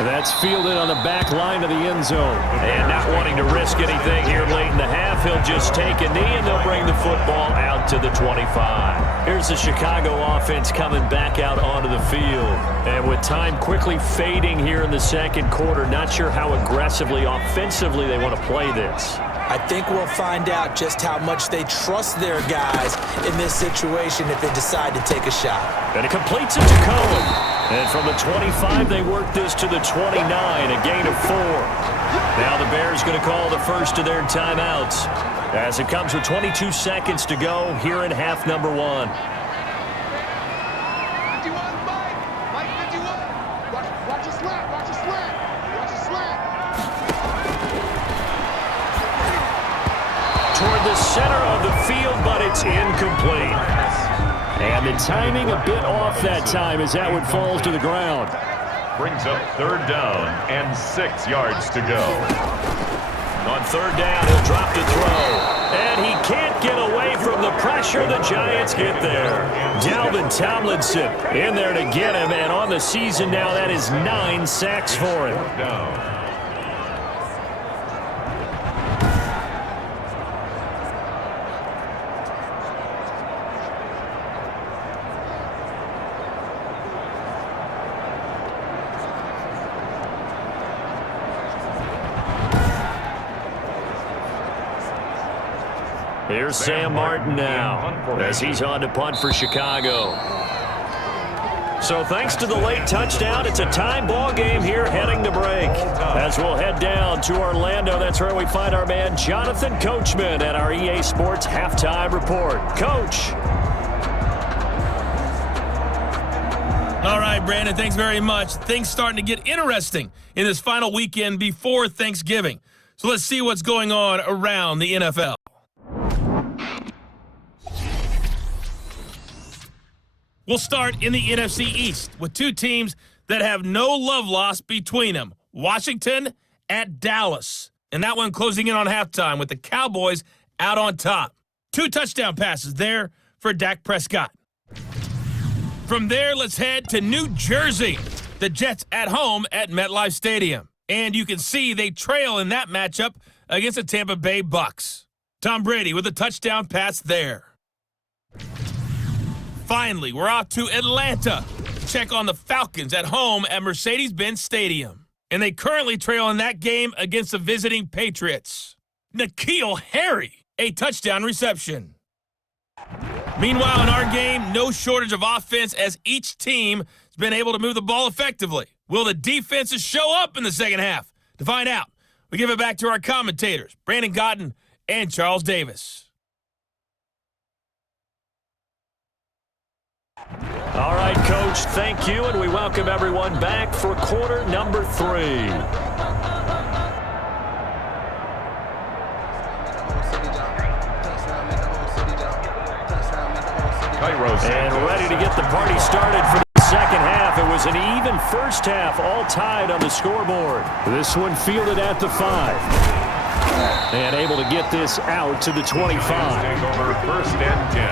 That's fielded on the back line of the end zone. And not wanting to risk anything here late in the half, he'll just take a knee and they'll bring the football out to the 25. Here's the Chicago offense coming back out onto the field. And with time quickly fading here in the second quarter, not sure how aggressively, offensively they want to play this. I think we'll find out just how much they trust their guys in this situation if they decide to take a shot. And it completes it to Cohen. And from the 25, they work this to the 29, a gain of 4. Now the Bears going to call the first of their timeouts as it comes with 22 seconds to go here in half number 1. 51, Mike 51. Watch a slant, watch a slant, watch a slant. Toward the center of the field, but it's incomplete. And the timing a bit off that time as that one falls to the ground. Brings up 3rd down and 6 yards to go. On 3rd down, he'll drop to throw. And he can't get away from the pressure. The Giants get there. Dalvin Tomlinson in there to get him. And on the season now, that is 9 sacks for him. Down. Here's Sam Martin now as he's on to punt for Chicago. So thanks to the late touchdown, it's a tie ball game here heading to break. As we'll head down to Orlando, that's where we find our man Jonathan Coachman at our EA Sports Halftime Report. Coach. All right, Brandon, thanks very much. Things starting to get interesting in this final weekend before Thanksgiving. So let's see what's going on around the NFL. We'll start in the NFC East with two teams that have no love lost between them. Washington at Dallas. And that one closing in on halftime with the Cowboys out on top. 2 touchdown passes there for Dak Prescott. From there, let's head to New Jersey. The Jets at home at MetLife Stadium. And you can see they trail in that matchup against the Tampa Bay Bucks. Tom Brady with a touchdown pass there. Finally, we're off to Atlanta to check on the Falcons at home at Mercedes-Benz Stadium. And they currently trail in that game against the visiting Patriots. N'Keal Harry, a touchdown reception. Meanwhile, in our game, no shortage of offense as each team has been able to move the ball effectively. Will the defenses show up in the second half? To find out, we give it back to our commentators, Brandon Cotton and Charles Davis. All right, Coach, thank you, and we welcome everyone back for quarter number 3. And ready to get the party started for the second half. It was an even first half, all tied on the scoreboard. This one fielded at the 5. And able to get this out to the 25. Take over 1st and 10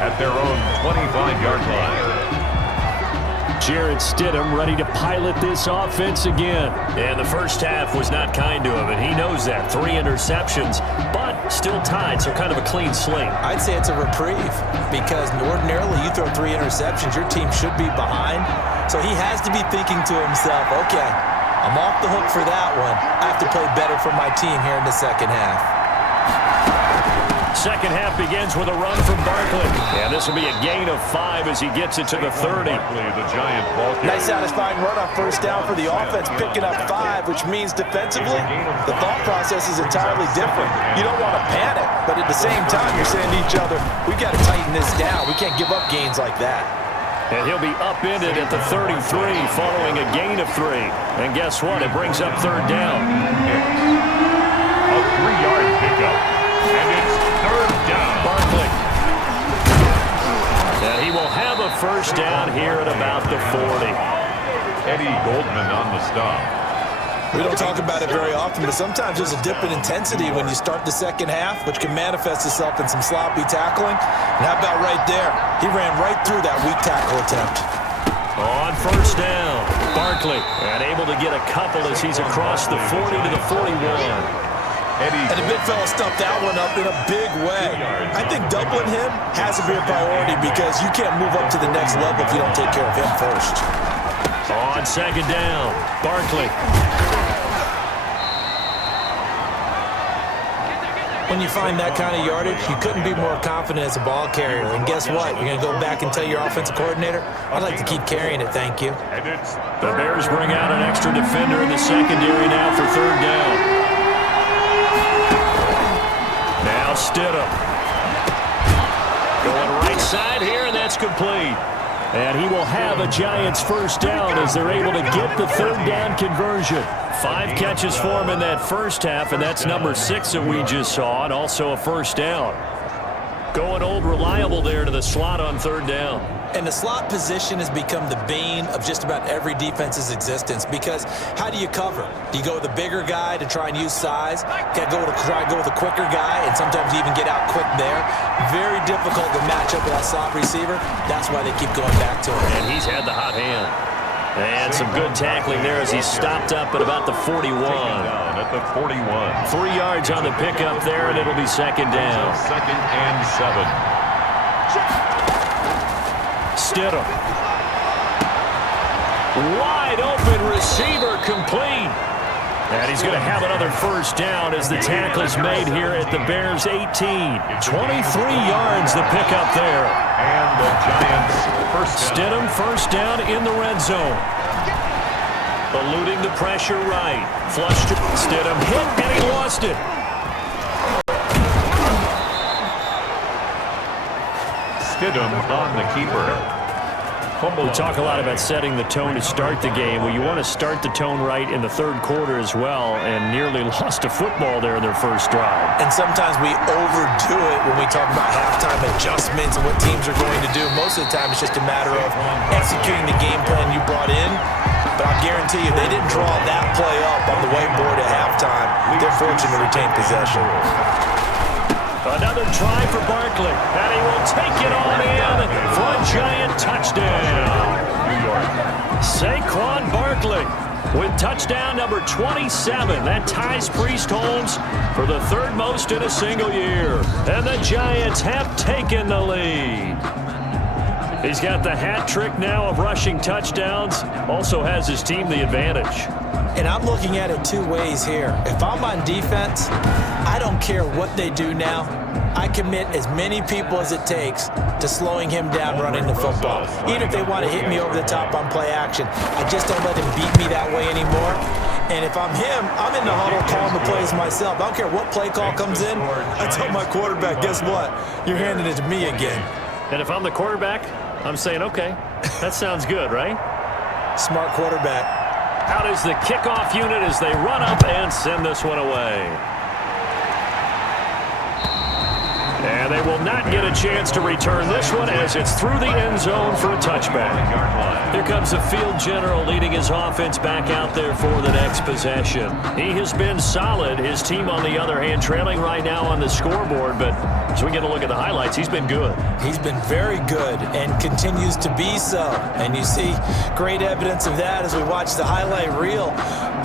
at their own 25-yard line. Jarrett Stidham ready to pilot this offense again. And the first half was not kind to him, and he knows that. 3 interceptions, but still tied, so kind of a clean slate. I'd say it's a reprieve because ordinarily you throw 3 interceptions, your team should be behind. So he has to be thinking to himself, okay, I'm off the hook for that one. I have to play better for my team here in the second half. Second half begins with a run from Barkley. And this will be a gain of 5 as he gets it to the 30. The giant ball carrier. Nice satisfying run on first down for the offense, picking up 5, which means defensively, the thought process is entirely different. You don't want to panic, but at the same time, you're saying to each other, we've got to tighten this down. We can't give up gains like that. And he'll be upended at the 33 following a gain of 3. And guess what? It brings up 3rd down. A 3-yard pickup. And it's 3rd down. Barkley. And he will have a first down here at about the 40. Eddie Goldman on the stop. We don't talk about it very often, but sometimes there's a dip in intensity when you start the second half, which can manifest itself in some sloppy tackling. And how about right there? He ran right through that weak tackle attempt. On first down, Barkley, and able to get a couple as he's across the 40 to the 41. And the big fella stumped that one up in a big way. I think doubling him has to be a priority because you can't move up to the next level if you don't take care of him first. On second down, Barkley. When you find that kind of yardage, you couldn't be more confident as a ball carrier. And guess what? You're going to go back and tell your offensive coordinator, I'd like to keep carrying it, thank you. The Bears bring out an extra defender in the secondary now for 3rd down. Now Stidham. Going right side here, and that's complete. And he will have a Giants first down as they're able to get the 3rd down conversion. 5 catches for him in that first half, and that's number 6 that we just saw, and also a first down. Going old reliable there to the slot on 3rd down. And the slot position has become the bane of just about every defense's existence because how do you cover? Do you go with a bigger guy to try and use size? Got to try and go with a quicker guy and sometimes even get out quick there. Very difficult to match up with that slot receiver. That's why they keep going back to him. And he's had the hot hand. And some good tackling there as he stopped up at about the 41. Down at the 41. 3 yards on the pickup there, and it'll be second down. 2nd and 7. Stidham. Wide open receiver complete. And he's going to have another first down as the tackle's made here at the Bears 18. 23 yards the pickup there. And the Giants first down. Stidham first down in the red zone. Eluding the pressure right. Flush to Stidham. Hit, and he lost it. Stidham on the keeper. We talk a lot about setting the tone to start the game. Well, you want to start the tone right in the third quarter as well, and nearly lost a football there in their first drive. And sometimes we overdo it when we talk about halftime adjustments and what teams are going to do. Most of the time, it's just a matter of executing the game plan you brought in. But I'll guarantee you, they didn't draw that play up on the whiteboard at halftime. They're fortunate to retain possession. Another try for Barkley, and he will take it on in for a Giant touchdown. Saquon Barkley with touchdown number 27. That ties Priest Holmes for the third most in a single year. And the Giants have taken the lead. He's got the hat trick now of rushing touchdowns. Also has his team the advantage. And I'm looking at it two ways here. If I'm on defense, I don't care what they do now. I commit as many people as it takes to slowing him down running the football. Even if they want to hit me over the top on play action, I just don't let him beat me that way anymore. And if I'm him, I'm in the huddle calling the plays myself. I don't care what play call comes in. I tell my quarterback, guess what? You're handing it to me again. And if I'm the quarterback, I'm saying, okay, that sounds good, right? Smart quarterback. Out is the kickoff unit as they run up and send this one away. And they will not get a chance to return this one as it's through the end zone for a touchback. Here comes the field general leading his offense back out there for the next possession. He has been solid. His team, on the other hand, trailing right now on the scoreboard. But as we get a look at the highlights, he's been good. He's been very good and continues to be so. And you see great evidence of that as we watch the highlight reel.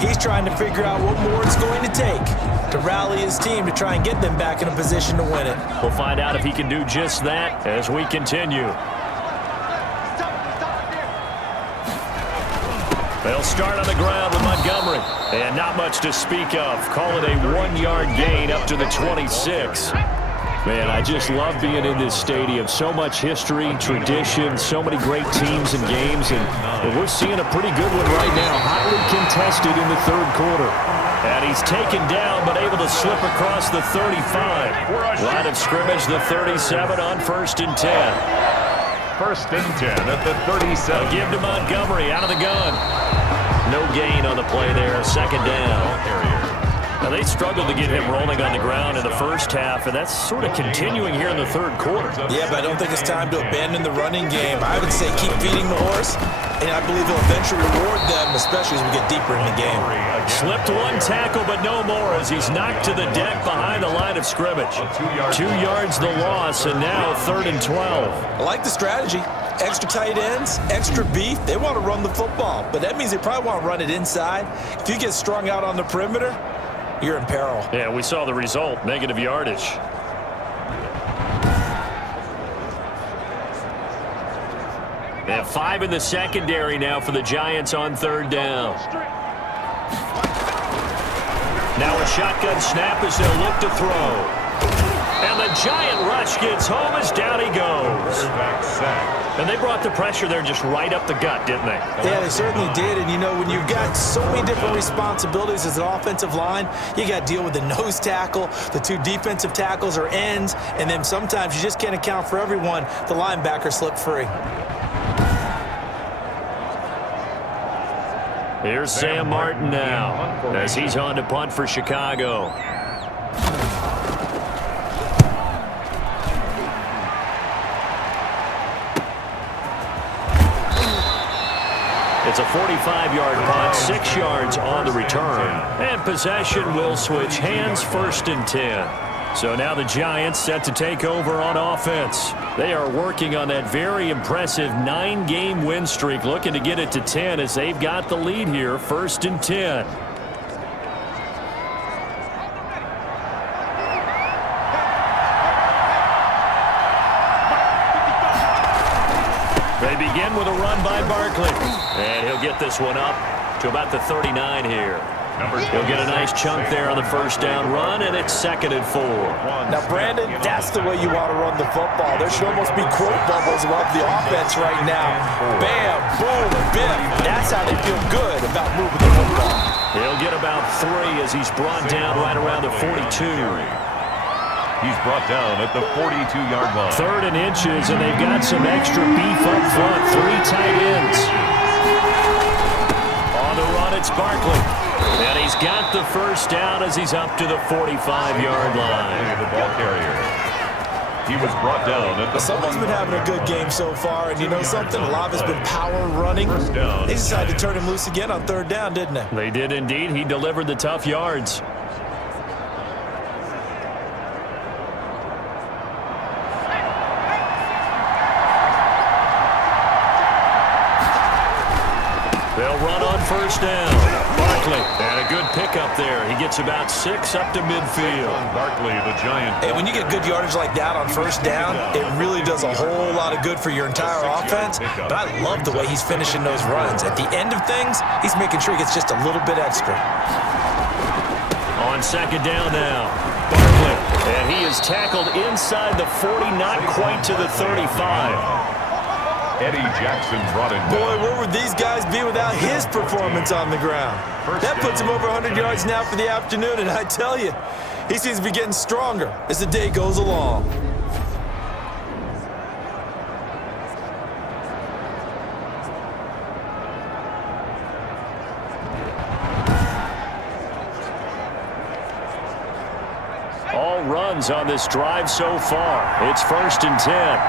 He's trying to figure out what more it's going to take to rally his team to try and get them back in a position to win it. We'll find out if he can do just that as we continue. They'll start on the ground with Montgomery. And not much to speak of. Call it a 1-yard gain up to the 26. Man, I just love being in this stadium. So much history, tradition, so many great teams and games. And we're seeing a pretty good one right now. Hotly contested in the third quarter. And he's taken down, but able to slip across the 35. Line of scrimmage, the 37 on 1st and 10. 1st and 10 at the 37. A give to Montgomery out of the gun. No gain on the play there. 2nd down. Now, they struggled to get him rolling on the ground in the first half, and that's sort of continuing here in the third quarter. Yeah, but I don't think it's time to abandon the running game. I would say keep feeding the horse, and I believe he'll eventually reward them, especially as we get deeper in the game. Slipped one tackle, but no more as he's knocked to the deck behind the line of scrimmage. 2 yards the loss, and now 3rd and 12. I like the strategy. Extra tight ends, extra beef. They want to run the football, but that means they probably want to run it inside. If you get strung out on the perimeter, you're in peril. Yeah, we saw the result, negative yardage. They have 5 in the secondary now for the Giants on 3rd down. Now a shotgun snap as they'll look to throw. And the Giant rush gets home as down he goes. And they brought the pressure there just right up the gut, didn't they? Yeah, they certainly did. And, you know, when you've got so many different responsibilities as an offensive line, you got to deal with the nose tackle, the 2 defensive tackles or ends, and then sometimes you just can't account for everyone. The linebacker slipped free. Here's Sam Martin now as he's on to punt for Chicago. It's a 45-yard punt, 6 yards on the return. And possession will switch hands, 1st and 10. So now the Giants set to take over on offense. They are working on that very impressive 9-game win streak, looking to get it to 10 as they've got the lead here, 1st and 10. They begin with a run by Barkley. And he'll get this one up to about the 39 here. He'll get a nice chunk there on the first down run, and it's 2nd and 4. Now, Brandon, that's the way you want to run the football. There should almost be quote bubbles above the offense right now. Bam, boom, biff. That's how they feel good about moving the football. He'll get about 3 as he's brought down right around the 42. He's brought down at the 42-yard line. 3rd and inches, and they've got some extra beef up front. 3 tight ends. On the run, it's Barkley. And he's got the first down as he's up to the 45-yard line. The ball carrier. He was brought down at the Someone's been having a good game so far, and you know something? A lot of it's been power running. They decided to turn him loose again on 3rd down, didn't they? They did indeed. He delivered the tough yards. They'll run on first down. Barkley, and a good pickup there. He gets about 6 up to midfield. Barkley, the Giant. And when you get good yardage like that on first down, it really does a whole lot of good for your entire offense. But I love the way he's finishing those runs. At the end of things, he's making sure he gets just a little bit extra. On 2nd down now, Barkley, and he is tackled inside the 40, not quite to the 35. Eddie Jackson brought him Boy, down. where would these guys be without his performance on the ground? That puts him over 100 yards now for the afternoon, and I tell you, he seems to be getting stronger as the day goes along. All runs on this drive so far. It's 1st and 10.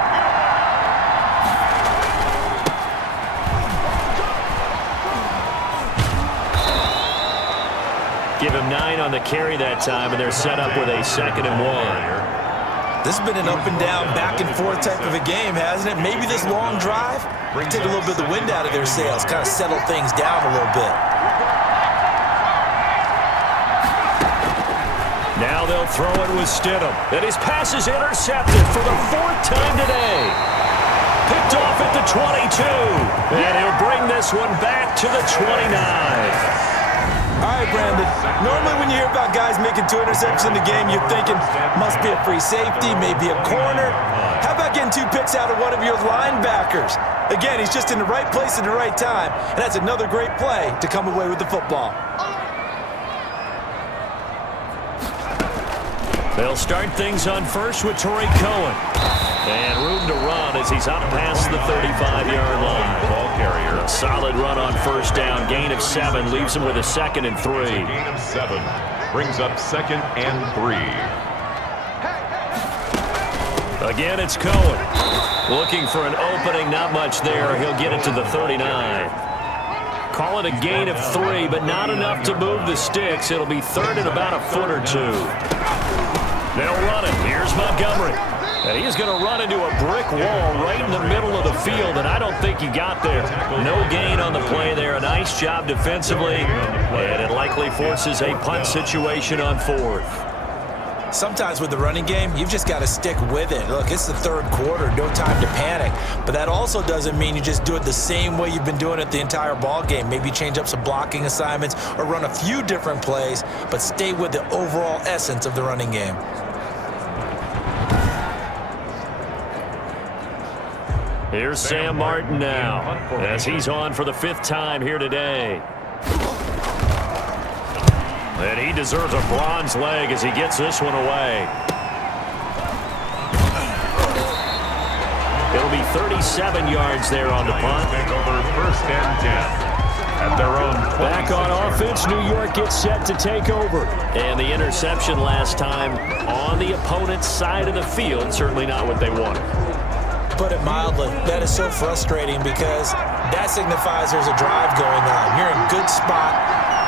Give him 9 on the carry that time, and they're set up with a 2nd and 1. This has been an up and down, back and forth type of a game, hasn't it? Maybe this long drive take a little bit of the wind out of their sails, kind of settle things down a little bit. Now they'll throw it with Stidham. And his pass is intercepted for the 4th time today. Picked off at the 22. And he'll bring this one back to the 29. All right, Brandon, normally when you hear about guys making 2 interceptions in the game, you're thinking, must be a free safety, maybe a corner. How about getting 2 picks out of one of your linebackers? Again, he's just in the right place at the right time, and that's another great play to come away with the football. They'll start things on first with Torrey Cohen. And room to run as he's up past the 35-yard line. Ball carrier. A solid run on first down. Gain of 7 leaves him with a 2nd and 3. Gain of 7 brings up 2nd and 3. Again, it's Cohen. Looking for an opening. Not much there. He'll get it to the 39. Call it a gain of 3, but not enough to move the sticks. It'll be 3rd and about a foot or 2. They'll run it. Here's Montgomery. And he's going to run into a brick wall right in the middle of the field, and I don't think he got there. No gain on the play there. A nice job defensively, and it likely forces a punt situation on 4th. Sometimes with the running game, you've just got to stick with it. Look, it's the 3rd quarter, no time to panic. But that also doesn't mean you just do it the same way you've been doing it the entire ball game. Maybe change up some blocking assignments or run a few different plays, but stay with the overall essence of the running game. Here's Sam Martin now, as he's on for the 5th time here today. And he deserves a bronze leg as he gets this one away. It'll be 37 yards there on the punt. Take over 1st and 10. At their own 20. Back on offense, New York gets set to take over. And the interception last time on the opponent's side of the field, certainly not what they wanted. Put it mildly, that is so frustrating because that signifies there's a drive going on. You're in a good spot,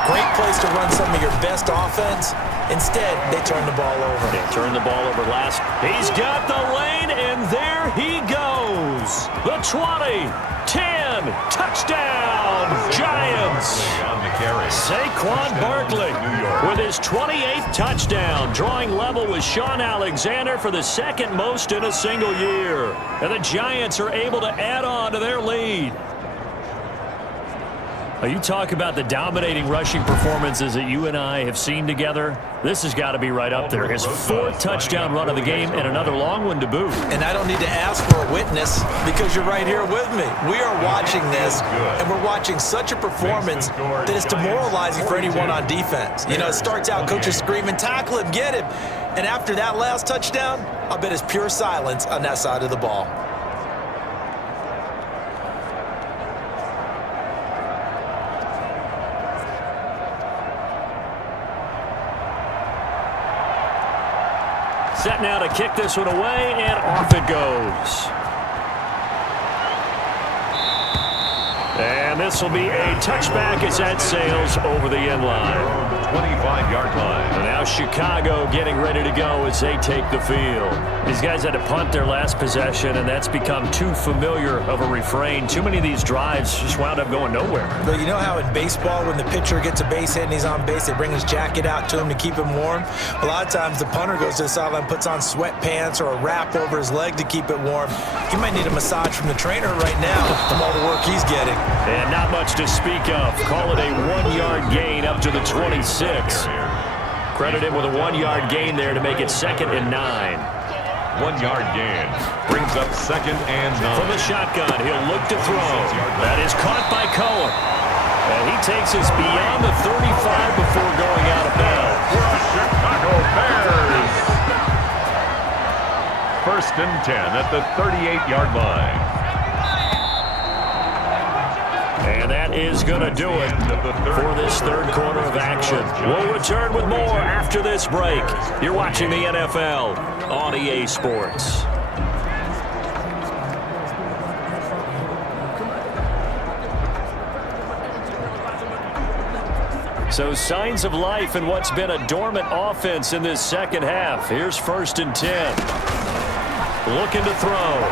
great place to run some of your best offense. Instead, they turn the ball over. They turn the ball over last. He's got the lane, and there he goes. The 20, 10, touchdown, Giants. On the carry. Saquon Barkley with his 28th touchdown, drawing level with Sean Alexander for the 2nd most in a single year. And the Giants are able to add on to their lead. You talk about the dominating rushing performances that you and I have seen together. This has got to be right up there. His 4th touchdown run of the game and another long one to boot. And I don't need to ask for a witness because you're right here with me. We are watching this, and we're watching such a performance that is demoralizing for anyone on defense. You know, it starts out coaches screaming, tackle him, get him. And after that last touchdown, I bet it's pure silence on that side of the ball. Set now to kick this one away, and off it goes. And this will be a touchback as that sails over the end line. 25-yard line. And now Chicago getting ready to go as they take the field. These guys had to punt their last possession, and that's become too familiar of a refrain. Too many of these drives just wound up going nowhere. But you know how in baseball, when the pitcher gets a base hit and he's on base, they bring his jacket out to him to keep him warm? A lot of times the punter goes to the sideline, puts on sweatpants or a wrap over his leg to keep it warm. He might need a massage from the trainer right now from all the work he's getting. And not much to speak of. Call it a 1-yard gain up to the 26. Credit him with a 1-yard gain there to make it 2nd and 9. 1-yard gain brings up 2nd and 9. From the shotgun, he'll look to throw. That is caught by Cohen. And he takes us beyond the 35 before going out of bounds. For the Chicago Bears. 1st and 10 at the 38-yard line. And that is going to do it for this 3rd quarter of action. We'll return with more after this break. You're watching the NFL on EA Sports. So signs of life in what's been a dormant offense in this 2nd half. Here's 1st and 10. Looking to throw.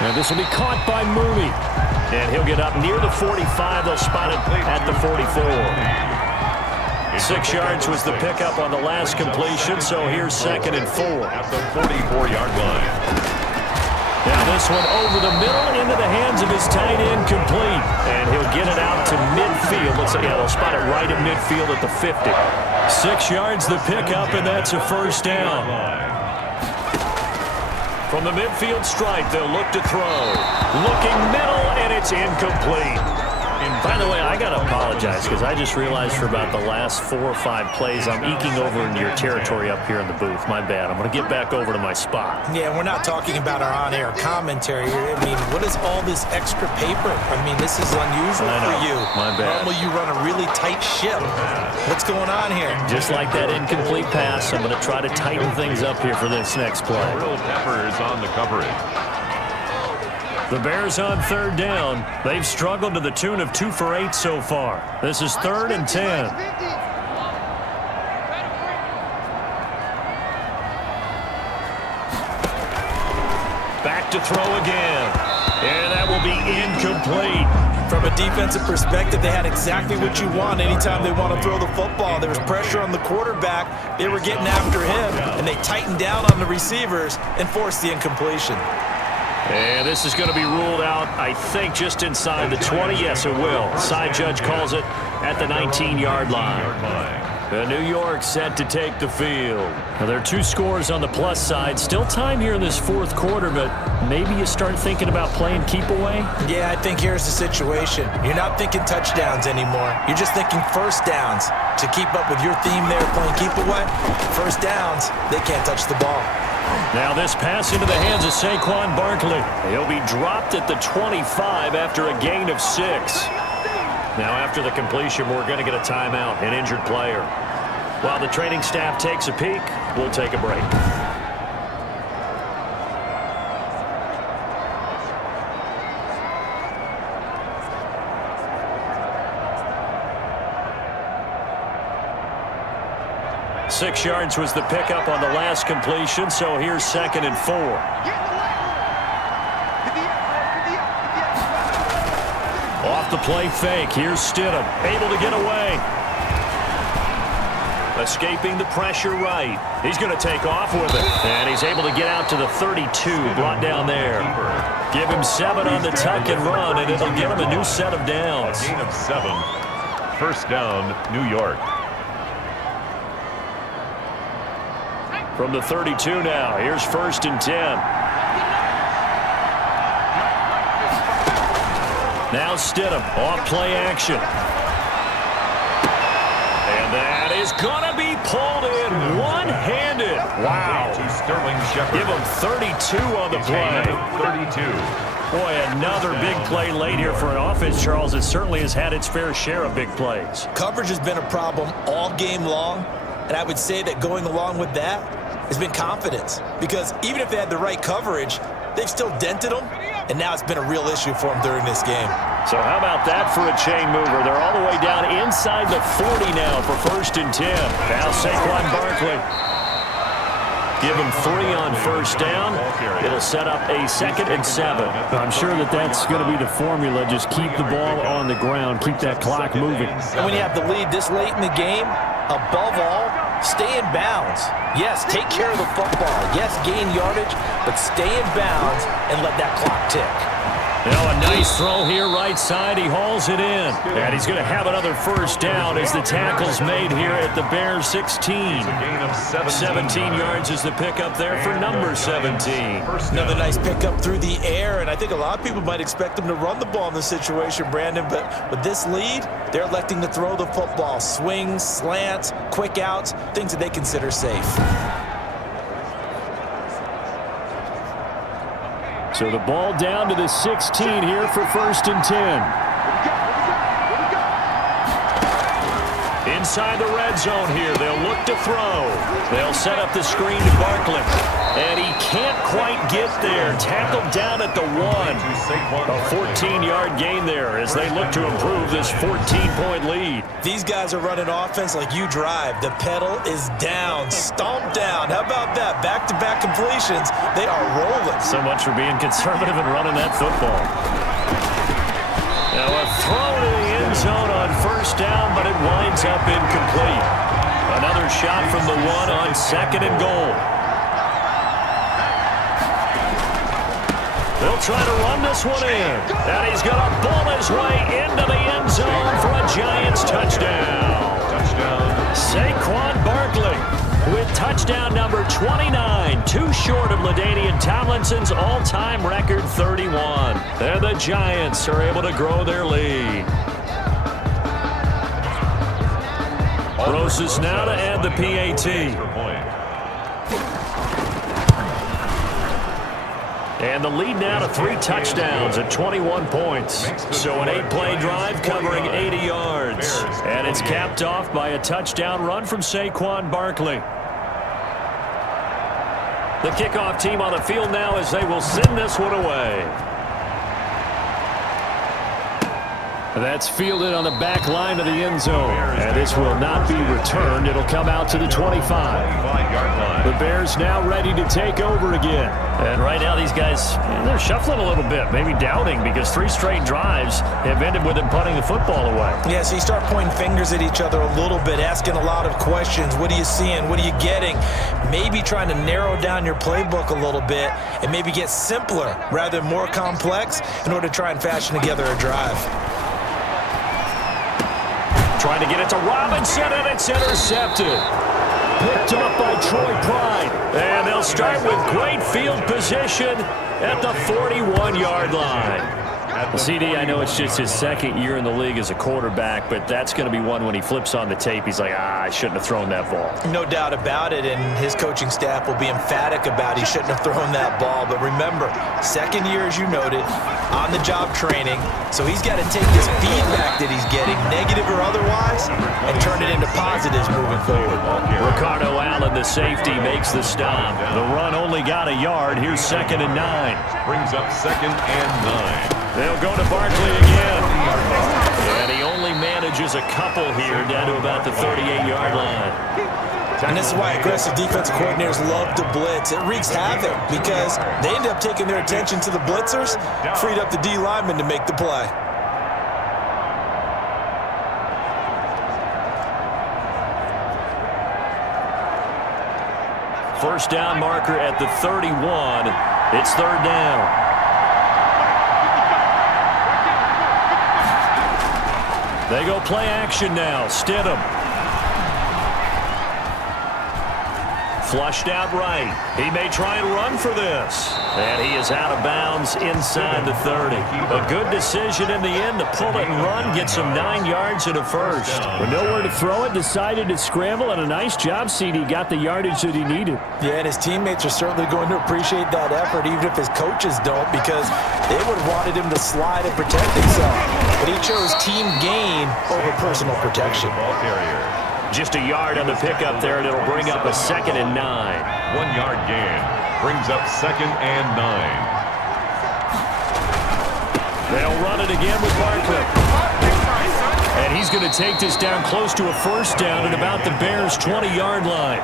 And this will be caught by Mooney. And he'll get up near the 45. They'll spot it at the 44. 6 yards was the pickup on the last completion, so here's 2nd and 4. At the 44-yard line. Now this one over the middle into the hands of his tight end, complete. And he'll get it out to midfield. Looks like, yeah, they'll spot it right at midfield at the 50. 6 yards the pickup, and that's a 1st down. From the midfield stripe, they'll look to throw. Looking middle, and it's incomplete. And by the way, I got to apologize because I just realized for about the last 4 or 5 plays, I'm eking over into your territory up here in the booth. My bad. I'm going to get back over to my spot. Yeah, we're not talking about our on-air commentary here. I mean, what is all this extra paper? I mean, this is unusual for you. My bad. Normally, you run a really tight ship. What's going on here? Just like that incomplete pass, I'm going to try to tighten things up here for this next play. Real Peppers on the coverage. The Bears on 3rd down. They've struggled to the tune of 2 for 8 so far. This is 3rd and 10. Back to throw again. And that will be incomplete. From a defensive perspective, they had exactly what you want anytime they want to throw the football. There was pressure on the quarterback. They were getting after him, and they tightened down on the receivers and forced the incompletion. And this is going to be ruled out, I think, just inside the 20. Yes, it will. Side judge calls it at the 19-yard line. New York set to take the field. Now, there are 2 scores on the plus side. Still time here in this 4th quarter, but maybe you start thinking about playing keep away? Yeah, I think here's the situation. You're not thinking touchdowns anymore. You're just thinking 1st downs. To keep up with your theme there, playing keep away, 1st downs, they can't touch the ball. Now this pass into the hands of Saquon Barkley. He'll be dropped at the 25 after a gain of 6. Now after the completion, we're going to get a timeout, an injured player. While the training staff takes a peek, we'll take a break. Six yards was the pickup on the last completion, so here's 2nd and 4. Off the play fake, here's Stidham, able to get away. Escaping the pressure right. He's going to take off with it, and he's able to get out to the 32, brought down there. Give him 7 on the tuck and run, and it'll give him a new set of downs. A gain of 7. First down, New York. From the 32 now, here's 1st and 10. Now Stidham, off play action. And that is going to be pulled in one-handed. Wow. To Sterling Shepard. Give him 32 on the play. 32. Boy, another big play late here for an offense, Charles. It certainly has had its fair share of big plays. Coverage has been a problem all game long, and I would say that going along with that has been confidence. Because even if they had the right coverage, they've still dented them, and now it's been a real issue for them during this game. So how about that for a chain mover? They're all the way down inside the 40 now for 1st and 10. Now Saquon Barkley. Give him 3 on 1st down. It'll set up a 2nd and 7. I'm sure that that's going to be the formula. Just keep the ball on the ground. Keep that clock moving. And when you have the lead this late in the game, above all, stay in bounds. Yes, take care of the football. Yes, gain yardage, but stay in bounds and let that clock tick. Now a nice throw here right side. He hauls it in. And he's going to have another 1st down as the tackle's made here at the Bears 16. A gain of 17 yards is the pickup there for number 17. Another nice pickup through the air, and I think a lot of people might expect them to run the ball in this situation, Brandon, but with this lead, they're electing to throw the football. Swings, slants, quick outs, things that they consider safe. So the ball down to the 16 here for 1st and 10. Inside the red zone here, they'll look to throw. They'll set up the screen to Barkley. And he can't quite get there. Tackled down at the 1. A 14-yard gain there as they look to improve this 14-point lead. These guys are running offense like you drive. The pedal is down, stomped down. How about that? Back-to-back completions. They are rolling. So much for being conservative and running that football. Now a throw to the end zone on 1st down, but it winds up incomplete. Another shot from the 1 on 2nd and goal. They'll try to run this one in. And he's going to ball his way into the end zone for a Giants touchdown. Saquon Barkley with touchdown number 29. Too short of LaDainian Tomlinson's all-time record 31. And the Giants are able to grow their lead. Rosas now to add the PAT. And the lead now to 3 touchdowns at 21 points. So an 8-play drive covering 80 yards. And it's capped off by a touchdown run from Saquon Barkley. The kickoff team on the field now as they will send this one away. That's fielded on the back line of the end zone. And this will not be returned. It'll come out to the 25. The Bears now ready to take over again. And right now these guys, they're shuffling a little bit, maybe doubting, because 3 straight drives have ended with them punting the football away. Yeah, so you start pointing fingers at each other a little bit, asking a lot of questions. What are you seeing? What are you getting? Maybe trying to narrow down your playbook a little bit and maybe get simpler rather than more complex in order to try and fashion together a drive. Trying to get it to Robinson, and it's intercepted. Picked up by Troy Pride. And they'll start with great field position at the 41-yard line. CD, I know it's just his 2nd year in the league as a quarterback, but that's going to be one when he flips on the tape, he's like, I shouldn't have thrown that ball. No doubt about it, and his coaching staff will be emphatic about he shouldn't have thrown that ball. But remember, 2nd year, as you noted, on-the-job training, so he's got to take this feedback that he's getting, negative or otherwise, and turn it into positives moving forward. Ricardo Allen, the safety, makes the stop. The run only got a yard. Here's 2nd and 9. Brings up 2nd and 9. They'll go to Barkley again. And he only manages a couple here down to about the 38-yard line. And this is why aggressive defensive coordinators love to blitz. It wreaks havoc because they end up taking their attention to the blitzers, freed up the D lineman to make the play. First down marker at the 31. It's 3rd down. They go play action now. Stidham. Flushed out right. He may try and run for this. And he is out of bounds inside the 30. A good decision in the end to pull it and run, get some 9 yards and a first. With nowhere to throw it, decided to scramble, and a nice job, CD. Got the yardage that he needed. Yeah, and his teammates are certainly going to appreciate that effort, even if his coaches don't, because they would have wanted him to slide and protect himself. But he chose team gain over personal protection. Ball carrier. Just a yard on the pickup there, and it'll bring up a 2nd and 9. 1 yard gain brings up 2nd and 9. They'll run it again with Barkley. And he's going to take this down close to a first down at about the Bears' 20-yard line.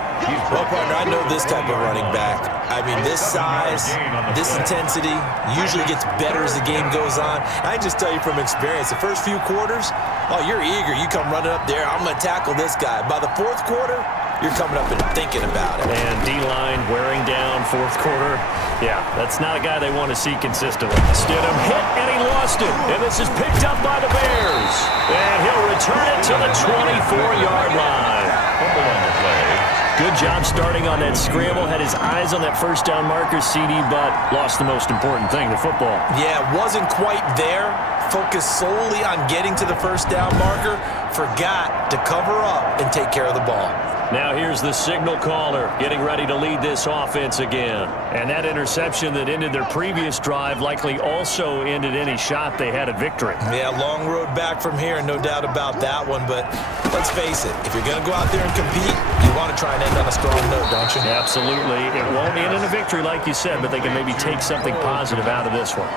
Well, partner, I know this type of running back. I mean, this size, this intensity usually gets better as the game goes on. I just tell you from experience, the first few quarters, oh, you're eager. You come running up there, I'm going to tackle this guy. By the 4th quarter, you're coming up and thinking about it. And D-line wearing down 4th quarter. Yeah, that's not a guy they want to see consistently. Stidham hit, and he lost it. And this is picked up by the Bears. And he'll return it to the 24-yard line. Fumble on the play. Good job starting on that scramble. Had his eyes on that first down marker, CD, but lost the most important thing, the football. Yeah, wasn't quite there. Focused solely on getting to the first down marker. Forgot to cover up and take care of the ball. Now here's the signal caller getting ready to lead this offense again. And that interception that ended their previous drive likely also ended any shot they had at victory. Yeah, long road back from here, no doubt about that one. But let's face it, if you're going to go out there and compete, you want to try and end on a strong note, don't you? Absolutely. It won't end in a victory like you said, but they can maybe take something positive out of this one.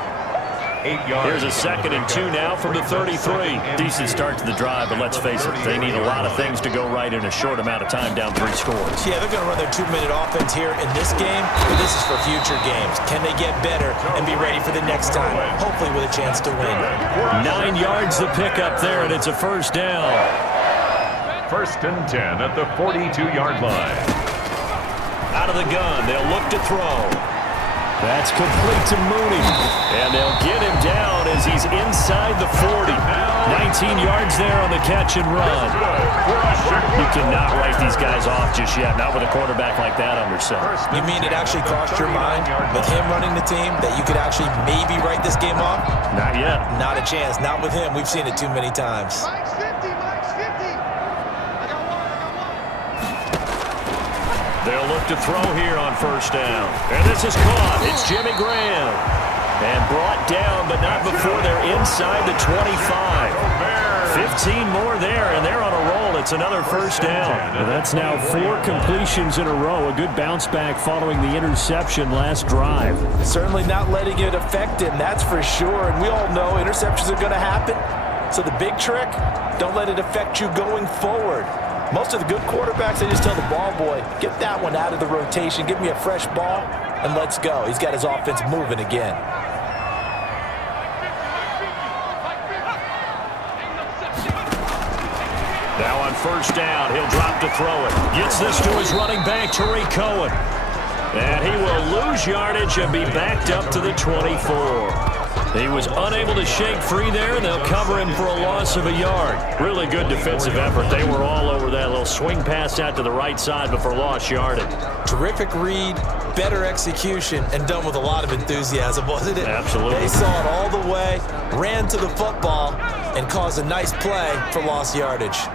8 yards. Here's a 2nd and 2 now from the 33. Decent start to the drive, but let's face it, they need a lot of things to go right in a short amount of time down 3 scores. Yeah, they're going to run their 2-minute offense here in this game, but this is for future games. Can they get better and be ready for the next time, hopefully with a chance to win? 9 yards the pickup there, and it's a first down. 1st and 10 at the 42-yard line. Out of the gun, they'll look to throw. That's complete to Mooney. And they'll get him down as he's inside the 40. 19 yards there on the catch and run. You cannot write these guys off just yet, not with a quarterback like that under center. You mean it actually crossed your mind with him running the team that you could actually maybe write this game off? Not yet. Not a chance. Not with him. We've seen it too many times. Mike's 50, Mike's 50. I got one. They'll look to throw here on first down. And this is caught. It's Jimmy Graham. And brought down, but not before they're inside the 25. 15 more there, and they're on a roll. It's another first down. Well, that's now 4 completions in a row. A good bounce back following the interception last drive. Certainly not letting it affect him, that's for sure. And we all know interceptions are going to happen. So the big trick, don't let it affect you going forward. Most of the good quarterbacks, they just tell the ball boy, get that one out of the rotation, give me a fresh ball, and let's go. He's got his offense moving again. Now on first down, he'll drop to throw it. Gets this to his running back, Tariq Cohen. And he will lose yardage and be backed up to the 24. He was unable to shake free there, and they'll cover him for a loss of a yard. Really good defensive effort. They were all over that little swing pass out to the right side before lost yardage. Terrific read, better execution, and done with a lot of enthusiasm, wasn't it? Absolutely. They saw it all the way, ran to the football, and caused a nice play for lost yardage.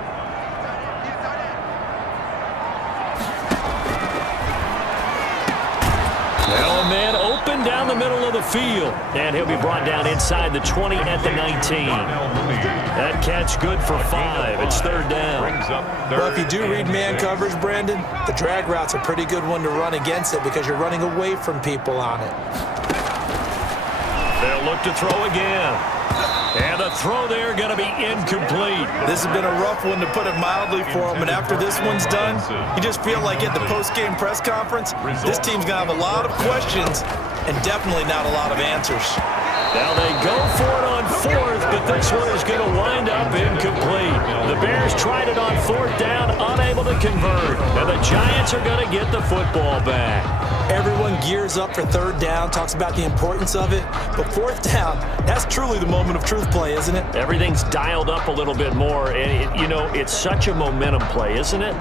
Now a man open down the middle of the field. And he'll be brought down inside the 20 at the 19. That catch good for 5. It's third down. Well, if you do read man coverage, Brandon, the drag route's a pretty good one to run against it because you're running away from people on it. They'll look to throw again. And the throw there going to be incomplete. This has been a rough one, to put it mildly, for him. And after this one's done, you just feel like at the post-game press conference, this team's going to have a lot of questions and definitely not a lot of answers. Now they go for it on 4th, but this one is going to wind up incomplete. The Bears tried it on 4th down, unable to convert. And the Giants are going to get the football back. Everyone gears up for third down, talks about the importance of it. But fourth down, that's truly the moment of truth play, isn't it? Everything's dialed up a little bit more. And, it's such a momentum play, isn't it?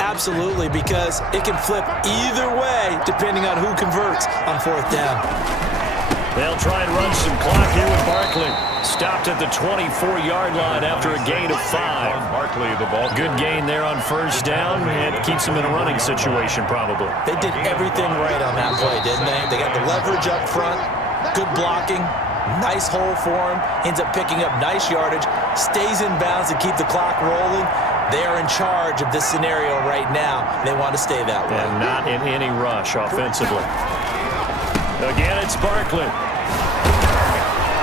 Absolutely, because it can flip either way depending on who converts on fourth down. They'll try and run some clock here with Barkley. Stopped at the 24-yard line after a gain of 5. Barkley, the ball. Good gain there on first down, and keeps them in a running situation probably. They did everything right on that play, didn't they? They got the leverage up front, good blocking, nice hole for him, ends up picking up nice yardage, stays in bounds to keep the clock rolling. They are in charge of this scenario right now. They want to stay that way. And not in any rush offensively. Again, it's Barkley.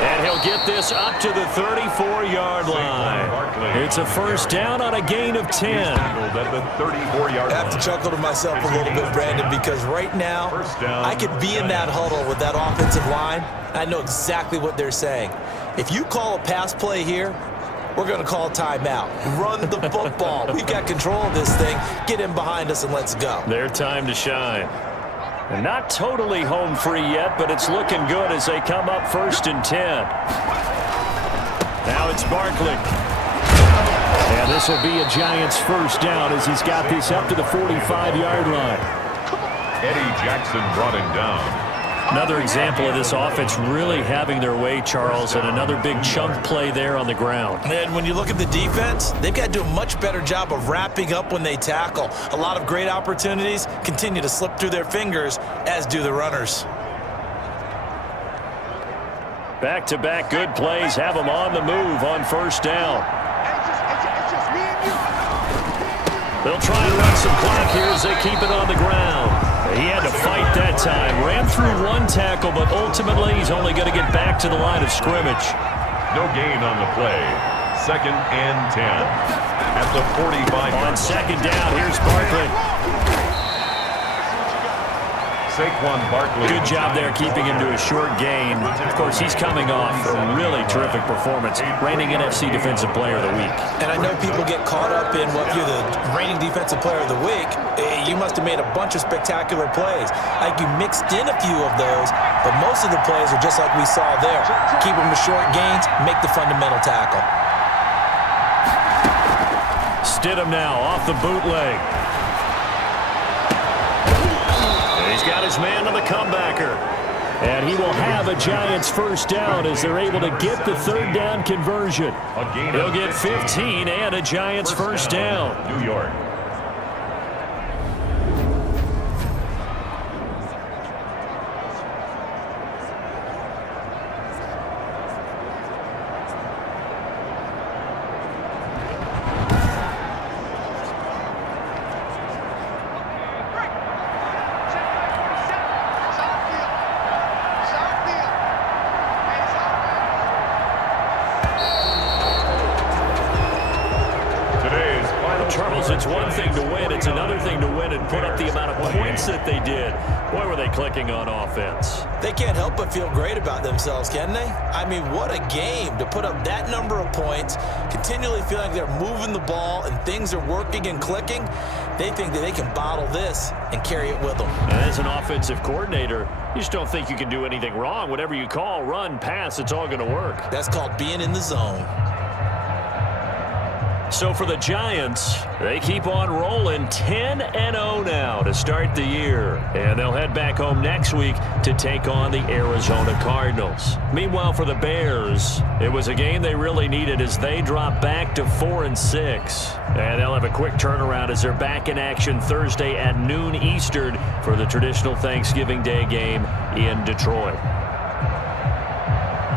And he'll get this up to the 34-yard line. It's a first down on a gain of 10. I have to chuckle to myself a little bit, Brandon, because right now I could be in that huddle with that offensive line. I know exactly what they're saying. If you call a pass play here, we're going to call timeout. Run the football. We've got control of this thing. Get in behind us and let's go. Their time to shine. And not totally home free yet, but it's looking good as they come up 1st and 10. Now it's Barkley. And this will be a Giants first down as he's got this up to the 45-yard line. Eddie Jackson brought him down. Another example of this offense really having their way, Charles, and another big chunk play there on the ground. And when you look at the defense, they've got to do a much better job of wrapping up when they tackle. A lot of great opportunities continue to slip through their fingers, as do the runners. Back-to-back good plays have them on the move on first down. They'll try and run some clock here as they keep it on the ground. He had to fight that time. Ran through one tackle, but ultimately he's only going to get back to the line of scrimmage. No gain on the play. 2nd and 10. At the 45-yard line. On second down, here's Barkley. Saquon Barkley. Good job there keeping him to a short gain. Of course, he's coming off a really terrific performance. Reigning NFC Defensive Player of the Week. And I know people get caught up in what you're the reigning Defensive Player of the Week. You must have made a bunch of spectacular plays. Like you mixed in a few of those, but most of the plays are just like we saw there. Keep them to short gains, make the fundamental tackle. Stidham now off the bootleg. He's got his man on the comebacker. And he will have a Giants first down as they're able to get the third down conversion. He'll get 15 and a Giants first down. New York. Charles, it's one thing to win. It's another thing to win and put up the amount of points that they did. Boy, were they clicking on offense. They can't help but feel great about themselves, can they? I mean, what a game to put up that number of points, continually feeling like they're moving the ball and things are working and clicking. They think that they can bottle this and carry it with them. And as an offensive coordinator, you just don't think you can do anything wrong. Whatever you call, run, pass, it's all going to work. That's called being in the zone. So for the Giants, they keep on rolling 10-0 now to start the year. And they'll head back home next week to take on the Arizona Cardinals. Meanwhile, for the Bears, it was a game they really needed as they drop back to 4-6. And they'll have a quick turnaround as they're back in action Thursday at noon Eastern for the traditional Thanksgiving Day game in Detroit.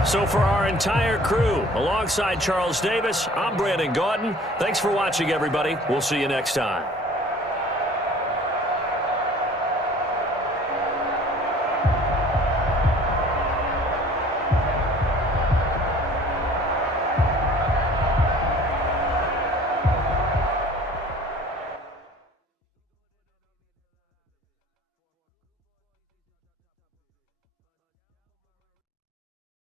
So for our entire crew, alongside Charles Davis, I'm Brandon Gautin. Thanks for watching, everybody. We'll see you next time.